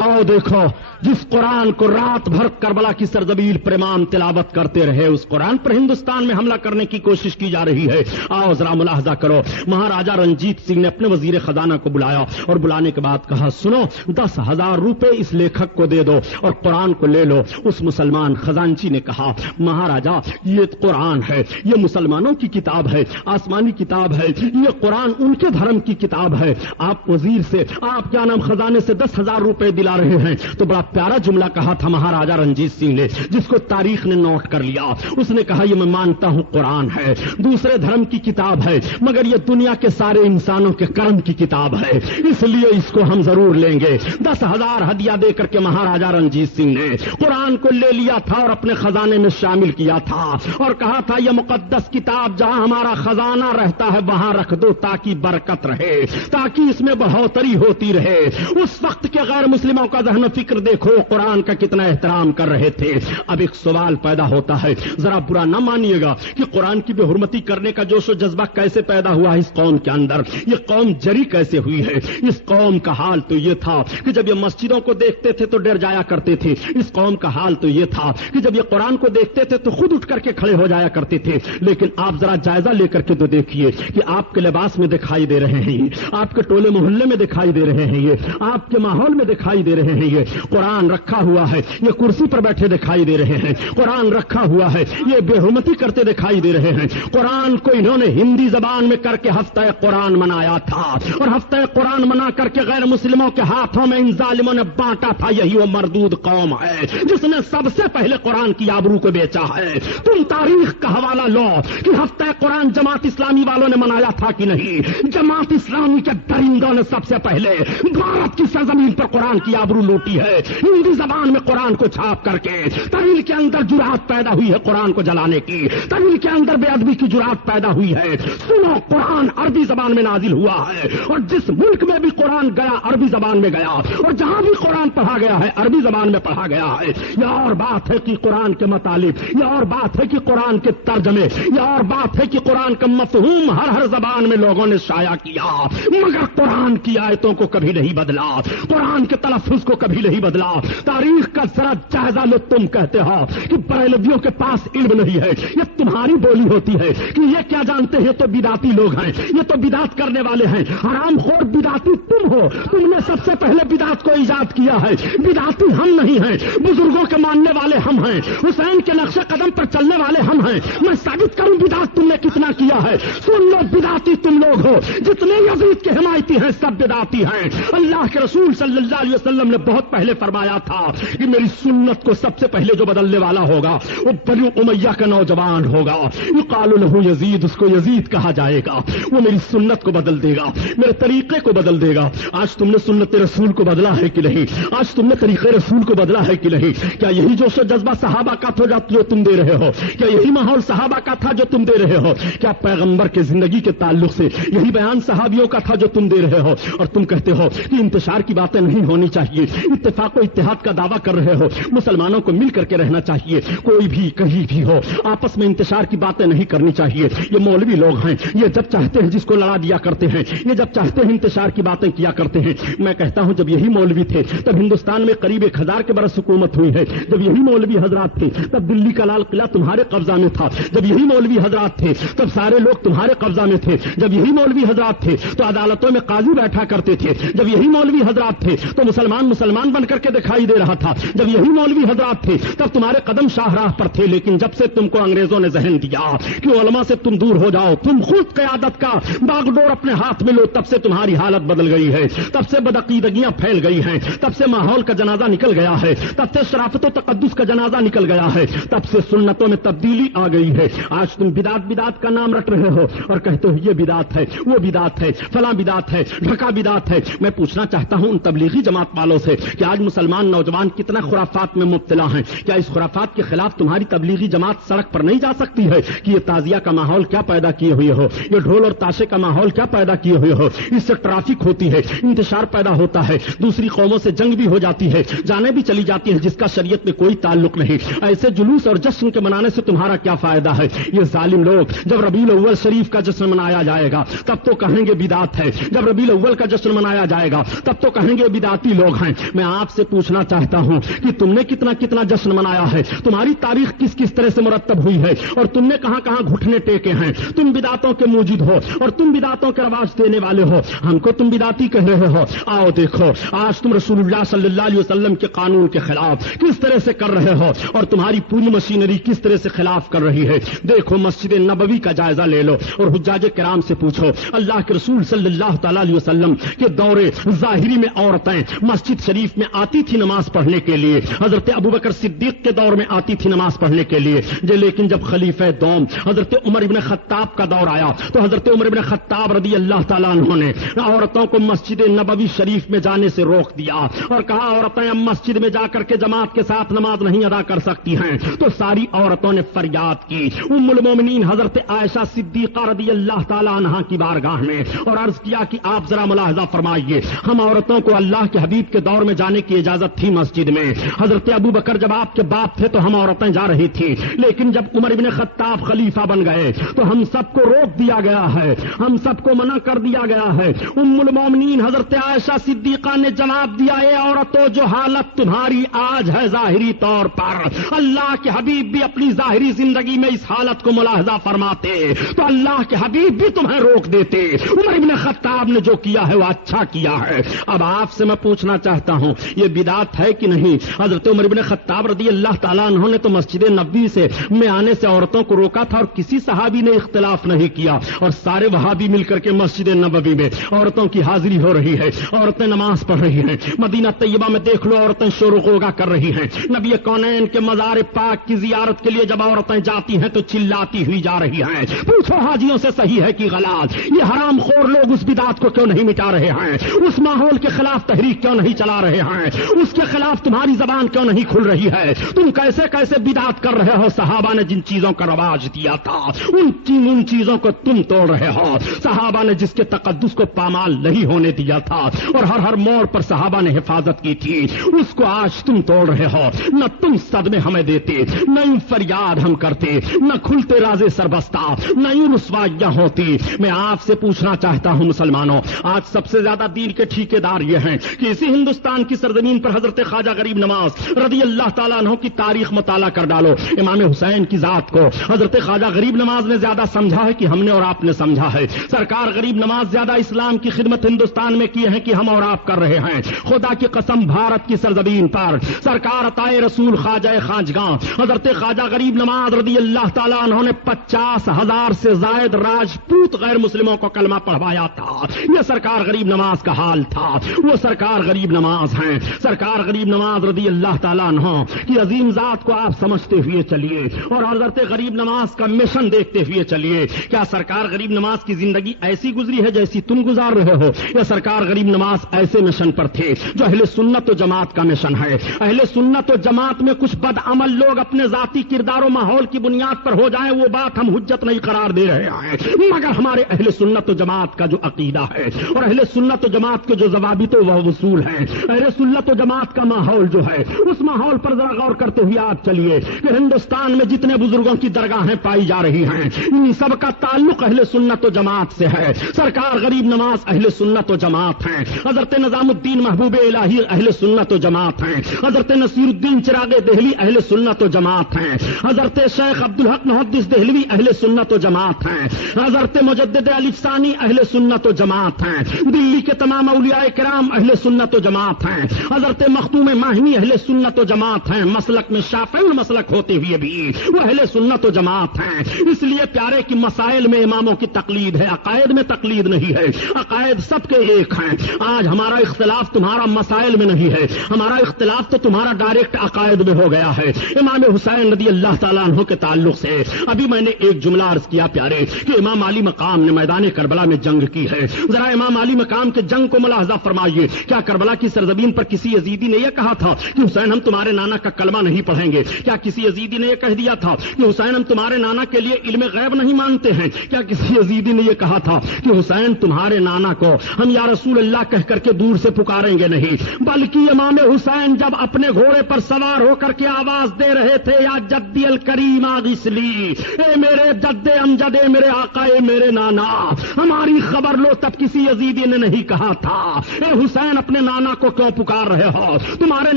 آؤ دیکھو، جس قرآن کو رات بھر کربلا کی سرزمین پر امام تلاوت کرتے رہے اس قرآن پر ہندوستان میں حملہ کرنے کی کوشش کی جا رہی ہے۔ آؤ ذرا ملاحظہ کرو، مہاراجا رنجیت سنگھ نے اپنے وزیر خزانہ کو بلایا اور بلانے کے بعد کہا سنو 10,000 روپے اس لیکھک کو دے دو اور قرآن کو لے لو۔ اس مسلمان خزانچی نے کہا مہاراجا یہ قرآن ہے، یہ مسلمانوں کی کتاب ہے، آسمانی کتاب ہے، یہ قرآن ان کے دھرم کی کتاب ہے، آپ وزیر سے آپ کیا نام خزانے سے 10,000 روپے دلا رہے ہیں۔ تو بڑا پیارا جملہ کہا تھا مہاراجا رنجیت سنگھ نے جس کو تاریخ نے نوٹ کر لیا۔ اس نے کہا یہ میں مانتا ہوں قرآن ہے، دوسرے دھرم کی کتاب ہے، مگر یہ دنیا کے سارے انسانوں کے کرم کی کتاب ہے، اس لیے اس کو ہم ضرور لیں گے۔ 10,000 ہدیہ دے کر کے مہاراجا رنجیت سنگھ نے قرآن کو لے لیا تھا اور اپنے خزانے میں شامل کیا تھا اور کہا تھا یہ مقدس کتاب جہاں ہمارا خزانہ رہتا ہے وہاں رکھ دو تاکہ برکت رہے، تاکہ اس میں بڑھوتری ہوتی رہے۔ اس وقت کے غیر مسلموں کا ذہن و فکر دیکھ دیکھو قرآن کا کتنا احترام کر رہے تھے. اب ایک سوال پیدا ہوتا ہے, ذرا برا نہ مانیے گا کہ قرآن کی بے حرمتی کرنے کا جوش و جذبہ کیسے پیدا ہوا ہے اس قوم کے اندر, یہ قوم جری کیسے ہوئی ہے. اس قوم کا حال تو یہ تھا کہ جب یہ مسجدوں کو دیکھتے تھے تو ڈر جایا کرتے تھے. اس قوم کا حال تو یہ تھا کہ جب یہ قرآن کو دیکھتے تھے تو خود اٹھ کر کے کھڑے ہو جایا کرتے تھے. لیکن آپ ذرا جائزہ لے کر کے تو دیکھیے کہ آپ کے لباس میں دکھائی دے رہے ہیں, آپ کے ٹولے محلے میں دکھائی دے رہے ہیں, یہ آپ کے ماحول میں دکھائی دے رہے ہیں. یہ قرآن رکھا ہوا ہے, یہ کرسی پر بیٹھے دکھائی دے رہے ہیں. قرآن رکھا ہوا ہے, یہ بے حرمتی کرتے دکھائی دے رہے ہیں. قرآن کو انہوں نے ہندی زبان میں کر کے ہفتہ قرآن منایا تھا, اور ہفتہ قرآن منا کر کے غیر مسلموں کے ہاتھوں میں ان ظالموں نے بانٹا تھا. یہی وہ مردود قوم ہے جس نے سب سے پہلے قرآن کی آبرو کو بیچا ہے. تم تاریخ کا حوالہ لو کہ ہفتہ قرآن جماعت اسلامی والوں نے منایا تھا کہ نہیں. جماعت اسلامی کے درندوں نے سب سے پہلے بھارت کی سرزمین پر قرآن کی آبرو لوٹی ہے, ہندی زبان میں قرآن کو چھاپ کر کے. طویل کے اندر جرات پیدا ہوئی ہے قرآن کو جلانے کی, طویل کے اندر بے ادبی کی جرات پیدا ہوئی ہے. سنو, قرآن عربی زبان میں نازل ہوا ہے, اور جس ملک میں بھی قرآن گیا عربی زبان میں گیا, اور جہاں بھی قرآن پڑھا گیا ہے عربی زبان میں پڑھا گیا ہے. یہ اور بات ہے کہ قرآن کے مطالب, یہ اور بات ہے کہ قرآن کے ترجمے, یہ اور بات ہے کہ قرآن کا مفہوم ہر زبان میں لوگوں نے شائع کیا, مگر قرآن کی آیتوں کو کبھی نہیں بدلا, قرآن کے تلفظ کو کبھی نہیں بدلا. تاریخ کا ذرا جائزہ لو. تم کہتے ہو کہ بریلویوں کے پاس علم نہیں ہے, یہ تمہاری بولی ہوتی ہے کہ یہ کیا جانتے ہیں, تو بدعتی لوگ ہیں, یہ تو بدعت کرنے والے ہیں. حرام خور بدعتی تم ہو, تم نے سب سے پہلے بدعت کو ایجاد کیا ہے. بدعتی ہم نہیں ہیں, بزرگوں کے ماننے والے ہم ہیں, حسین کے نقش قدم پر چلنے والے ہم ہیں. میں ثابت کروں بدعت تم نے کتنا کیا ہے. سن لو, بدعتی تم لوگ ہو, جتنے یزید کے حمایتی ہیں سب بدعتی ہیں. اللہ کے رسول صلی اللہ علیہ وسلم نے بہت پہلے فرمایا تھا کہ میری سنت کو سب سے پہلے جو بدلنے والا ہوگا وہ بنو امیہ کا نوجوان ہوگا. یقال له یزید, اس کو یزید کہا جائے گا. وہ میری سنت کو بدل دے گا, میرے طریقے کو بدل دے گا. آج تم نے سنت رسول کو بدلا ہے کہ نہیں, آج تم نے طریقے رسول کو بدلا ہے کہ نہیں. کیا یہی جوش و جذبہ صحابہ کا تھا جو تم دے رہے ہو, کیا یہی ماحول صحابہ کا تھا جو تم دے رہے ہو, کیا پیغمبر کے زندگی کے تعلق سے یہی بیان صحابیوں کا تھا جو تم دے رہے ہو. اور تم کہتے ہو کہ انتشار کی باتیں نہیں ہونی چاہیے, اتفاق و اتحاد کا دعویٰ کر رہے ہو, مسلمانوں کو مل کر کے رہنا چاہیے, کوئی بھی کہیں بھی ہو آپس میں انتشار کی باتیں نہیں کرنی چاہیے. یہ مولوی لوگ ہیں, یہ جب چاہتے ہیں جس کو لڑا دیا کرتے ہیں, یہ جب چاہتے ہیں انتشار کی باتیں کیا کرتے ہیں. میں کہتا ہوں جب یہی مولوی تھے تب ہندوستان میں قریب 1000 کے برس حکومت ہوئی ہے. جب یہی مولوی حضرات تھے تب دلی کا لال قلعہ تمہارے قبضہ میں تھا. جب یہی مولوی حضرات تھے تب سارے لوگ تمہارے قبضہ میں تھے. جب یہی مولوی حضرات تھے تو عدالتوں میں قاضی بیٹھا کرتے تھے. جب یہی مولوی حضرات تھے تو مسلمان بن کر کے دکھائی دے رہا تھا. جب یہی مولوی حضرات تھے تب تمہارے قدم شاہراہ پر تھے. لیکن جب سے تم کو انگریزوں نے ذہن دیا کہ علماء سے تم دور ہو جاؤ, تم خود قیادت کا باغ ڈور اپنے ہاتھ میں لو, تب سے تمہاری حالت بدل گئی ہے, تب سے بدعقیدگیاں پھیل گئی ہیں, تب سے ماحول کا جنازہ نکل گیا ہے, تب سے شرافت و تقدس کا جنازہ نکل گیا ہے, تب سے سنتوں میں تبدیلی آ گئی ہے. آج تم بدعت کا نام رٹ رہے ہو اور کہتے ہو یہ بدعت ہے, وہ بدعت ہے, فلاں بدعت ہے, ڈھکا بدعت ہے. میں پوچھنا چاہتا ہوں ان تبلیغی جماعت والوں سے کہ آج مسلمان نوجوان کتنا خرافات میں مبتلا ہیں. کیا اس خرافات کے خلاف تمہاری تبلیغی جماعت سڑک پر نہیں جا سکتی ہے کہ یہ تعزیہ کا ماحول کیا پیدا کیے ہوئے ہو, یہ ڈھول اور تاشے کا ماحول کیا پیدا کیے ہوئے ہو. اس سے ٹریفک ہوتی ہے, انتشار پیدا ہوتا ہے, دوسری قوموں سے جنگ بھی ہو جاتی ہے, جانیں بھی چلی جاتی ہیں جس کا شریعت میں کوئی تعلق نہیں. ایسے جلوس اور جشن کے منانے سے تمہارا کیا فائدہ ہے. یہ ظالم لوگ جب ربیع الاول شریف کا جشن منایا جائے گا تب تو کہیں گے بدعت ہے, جب ربیع الاول کا جشن منایا جائے گا تب تو کہیں گے بدعتی لوگ ہیں. میں آپ سے پوچھنا چاہتا ہوں کہ تم نے کتنا جشن منایا ہے, تمہاری تاریخ کس طرح سے مرتب ہوئی ہے, اور تم نے کہاں گھٹنے ٹیکے ہیں. تم بدعتوں کے موجد ہو اور تم بدعتوں کے رواج دینے والے ہو, ہم کو تم بدعتی کہہ رہے ہو. آؤ دیکھو آج تم رسول اللہ صلی اللہ علیہ وسلم کے قانون کے خلاف کس طرح سے کر رہے ہو, اور تمہاری پوری مشینری کس طرح سے خلاف کر رہی ہے. دیکھو مسجد نبوی کا جائزہ لے لو اور حجاج کرام سے پوچھو. اللہ کے رسول صلی اللہ تعالی علیہ وسلم کے دور ظاہری میں عورتیں مسجد شریف میں آتی تھی نماز پڑھنے کے لیے, حضرت ابوبکر صدیق کے دور میں آتی تھی نماز پڑھنے کے لیے. لیکن جب خلیفہ دوم حضرت عمر ابن خطاب کا دور آیا تو حضرت عمر ابن خطاب رضی اللہ تعالیٰ عنہ نے عورتوں کو مسجد نبوی شریف میں جانے سے روک دیا اور کہا عورتیں اب مسجد میں جا کر کے جماعت کے ساتھ نماز نہیں ادا کر سکتی ہیں. تو ساری عورتوں نے فریاد کی ام المومنین حضرت عائشہ صدیقہ رضی اللہ تعالیٰ عنہا کی بارگاہ میں اور عرض کیا کہ آپ ذرا ملاحظہ فرمائیے, ہم عورتوں کو اللہ کے حبیب کے دور میں جانے کی اجازت تھی مسجد میں. حضرت ابو بکر جب آپ کے باپ تھے تو ہم عورتیں جا رہی تھی, لیکن جب عمر ابن خطاب خلیفہ بن گئے تو ہم سب کو روک دیا گیا ہے, ہم سب کو منع کر دیا گیا ہے. ام المومنین حضرت عائشہ صدیقہ نے جواب دیا, اے عورتوں, جو حالت تمہاری آج ہے ظاہری طور پر, اللہ کے حبیب بھی اپنی ظاہری زندگی میں اس حالت کو ملاحظہ فرماتے تو اللہ کے حبیب بھی تمہیں روک دیتے. عمر ابن خطاب نے جو کیا ہے وہ اچھا کیا ہے. اب آپ سے میں پوچھنا چاہتا ہوں, یہ بدعت ہے کہ نہیں؟ حضرت عمر ابن خطاب رضی اللہ تعالیٰ عنہ نے تو مسجد نبوی سے میں آنے سے عورتوں کو روکا تھا اور کسی صحابی نے اختلاف نہیں کیا, اور سارے وہابی مل کر کے مسجد نبوی میں عورتوں کی حاضری ہو رہی ہے, عورتیں نماز پڑھ رہی ہیں. مدینہ طیبہ میں دیکھ لو, عورتیں شور و غوغا کر رہی ہیں. نبی کونین کے مزار پاک کی زیارت کے لیے جب عورتیں جاتی ہیں تو چلاتی ہوئی جا رہی ہیں. پوچھو حاجیوں سے صحیح ہے کہ غلط؟ یہ حرام خور لوگ اس بدعت کو کیوں نہیں مٹا رہے ہیں؟ اس ماحول کے خلاف تحریک کیوں نہیں چلا رہے ہیں؟ اس کے خلاف تمہاری زبان کیوں نہیں کھل رہی ہے؟ تم کیسے کیسے بدعت کر رہے ہو؟ صحابہ نے جن چیزوں کا رواج دیا تھا ان چیزوں کو تم توڑ رہے ہو. صحابہ نے جس کے تقدس کو پامال نہیں ہونے دیا تھا اور ہر موڑ پر صحابہ نے حفاظت کی تھی, اس کو آج تم توڑ رہے ہو. نہ تم صدمے ہمیں دیتے, نہ فریاد ہم کرتے, نہ کھلتے رازے سربستہ, نہ یوں رسوائیاں ہوتی. میں آپ سے پوچھنا چاہتا ہوں مسلمانوں, آج سب سے زیادہ دین کے ٹھیکیدار یہ ہیں کہ اسی ہندوستان کی سرزمین پر حضرت خواجہ غریب نواز رضی اللہ تعالیٰ عنہ کی تاریخ مطالعہ کر ڈالو. امام حسین کی ذات کو حضرت خواجہ غریب نواز نے زیادہ سمجھا ہے کہ ہم نے اور آپ نے سمجھا ہے. سرکار غریب نواز زیادہ اسلام کی خدمت ہندوستان میں کی ہے کہ ہم اور آپ کر رہے ہیں. خدا کی قسم, بھارت کی سرزمین پر سرکار عطائے رسول خواجہ خواجگاں حضرت خواجہ غریب نواز رضی اللہ تعالیٰ عنہ نے 50,000 سے زائد راجپوت غیر مسلموں کو کلمہ پڑھوایا تھا. یہ سرکار غریب نواز کا حال تھا. وہ سرکار غریب نواز ہیں. سرکار غریب نواز رضی اللہ تعالیٰ عنہ کی عظیم ذات کو آپ سمجھتے ہوئے چلیے اور حضرت غریب نواز کا مشن دیکھتے ہوئے چلیے. کیا سرکار غریب نواز کی زندگی ایسی گزری ہے جیسی تم گزار رہے ہو؟ یا سرکار غریب نواز ایسے مشن پر تھے جو اہل سنت و جماعت کا مشن ہے؟ اہل سنت و جماعت میں کچھ بدعمل لوگ اپنے ذاتی کردار و ماحول کی بنیاد پر ہو جائیں, وہ بات ہم حجت نہیں قرار دے رہے ہیں, مگر ہمارے اہل سنت و جماعت کا جو عقیدہ ہے اور اہل سنت و جماعت کے جو ضوابط و اصول ہیں, اہل سنت و جماعت کا ماحول جو ہے, اس ماحول پر ذرا غور کرتے ہوئے آپ چلیے کہ ہندوستان میں جتنے بزرگوں کی درگاہیں پائی جا رہی ہیں, ان سب کا تعلق اہل سنت و جماعت سے ہے. سرکار غریب نواز اہل سنت و جماعت ہیں. حضرت نظام الدین محبوب الہی اہل سنت و جماعت ہیں. حضرت نصیر الدین چراغ دہلی اہل سنت و جماعت ہیں. حضرت شیخ عبدالحق محدث دہلوی اہل سنت و جماعت ہیں. حضرت مجدد علی ثانی اہل سنت و جماعت ہیں. دلی کے تمام اولیاء کرام اہل سنت و جماعت ہیں. حضرت مختوم ماہنی اہل سنت و جماعت ہیں. مسلک میں شافعی مسلک ہوتے ہوئے بھی وہ اہل سنت و جماعت ہیں. اس لیے پیارے کی مسائل میں اماموں کی تقلید ہے, عقائد میں تقلید نہیں ہے. عقائد سب کے ایک ہیں. آج ہمارا اختلاف تمہارا مسائل میں نہیں ہے, ہمارا اختلاف تو تمہارا ڈائریکٹ عقائد میں ہو گیا ہے. امام حسین رضی اللہ تعالیٰ عنہ کے تعلق سے ابھی میں نے ایک جملہ عرض کیا پیارے کہ امام علی مقام نے میدان کربلا میں جنگ کی ہے. ذرا امام علی مقام کے جنگ کو ملاحظہ فرمائیے. کیا کربلا کی سرزمین پر کسی یزیدی نے یہ کہا تھا کہ حسین ہم تمہارے نانا کا کلمہ نہیں پڑھیں گے؟ کیا کسی یزیدی نے یہ کہہ دیا تھا کہ حسین ہم تمہارے نانا کے لیے علم غیب نہیں مانتے ہیں؟ کیا کسی یزیدی نے یہ کہا تھا کہ حسین تمہارے نانا کو ہم یا رسول اللہ کہہ کر کے دور سے پکاریں گے؟ نہیں, بلکہ امام حسین جب اپنے گھوڑے پر سوار ہو کر کے آواز دے رہے تھے, یا جدی الکریم آغسلی, اے میرے جد امجد, اے میرے آقا, اے میرے نانا, ہماری خبر لو, تب کسی یزیدی نے نہیں کہا تھا اے حسین اپنے نانا کو کیوں پکار رہے ہو, تمہارے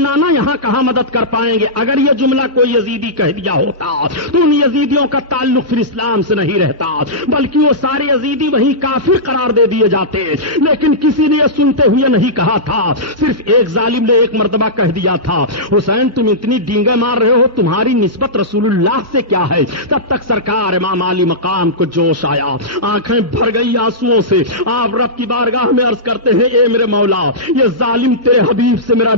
نانا یہاں کہاں مدد کر پائیں گے. اگر یہ جملہ کوئی یزیدی کہہ دیا ہوتا تو ان یزیدیوں کا تعلق پھر اسلام سے نہیں رہتا, بلکہ وہ سارے یزیدی وہیں کافر قرار دے دیے جاتے. لیکن کسی نے یہ سنتے ہوئے نہیں کہا تھا, صرف ایک ظالم نے ایک مرتبہ کہہ دیا تھا حسین تم اتنی ڈینگے مار رہے ہو, تمہاری نسبت رسول اللہ سے کیا ہے؟ تب تک سرکار امام علی مقام کو جوش آیا, آنکھیں بھر گئی آنسوؤں سے. آپ رب کی بارگاہ میں عرض کرتے ہیں, اے میرے مولا, یہ ظالم تیرے حبیب سے میرا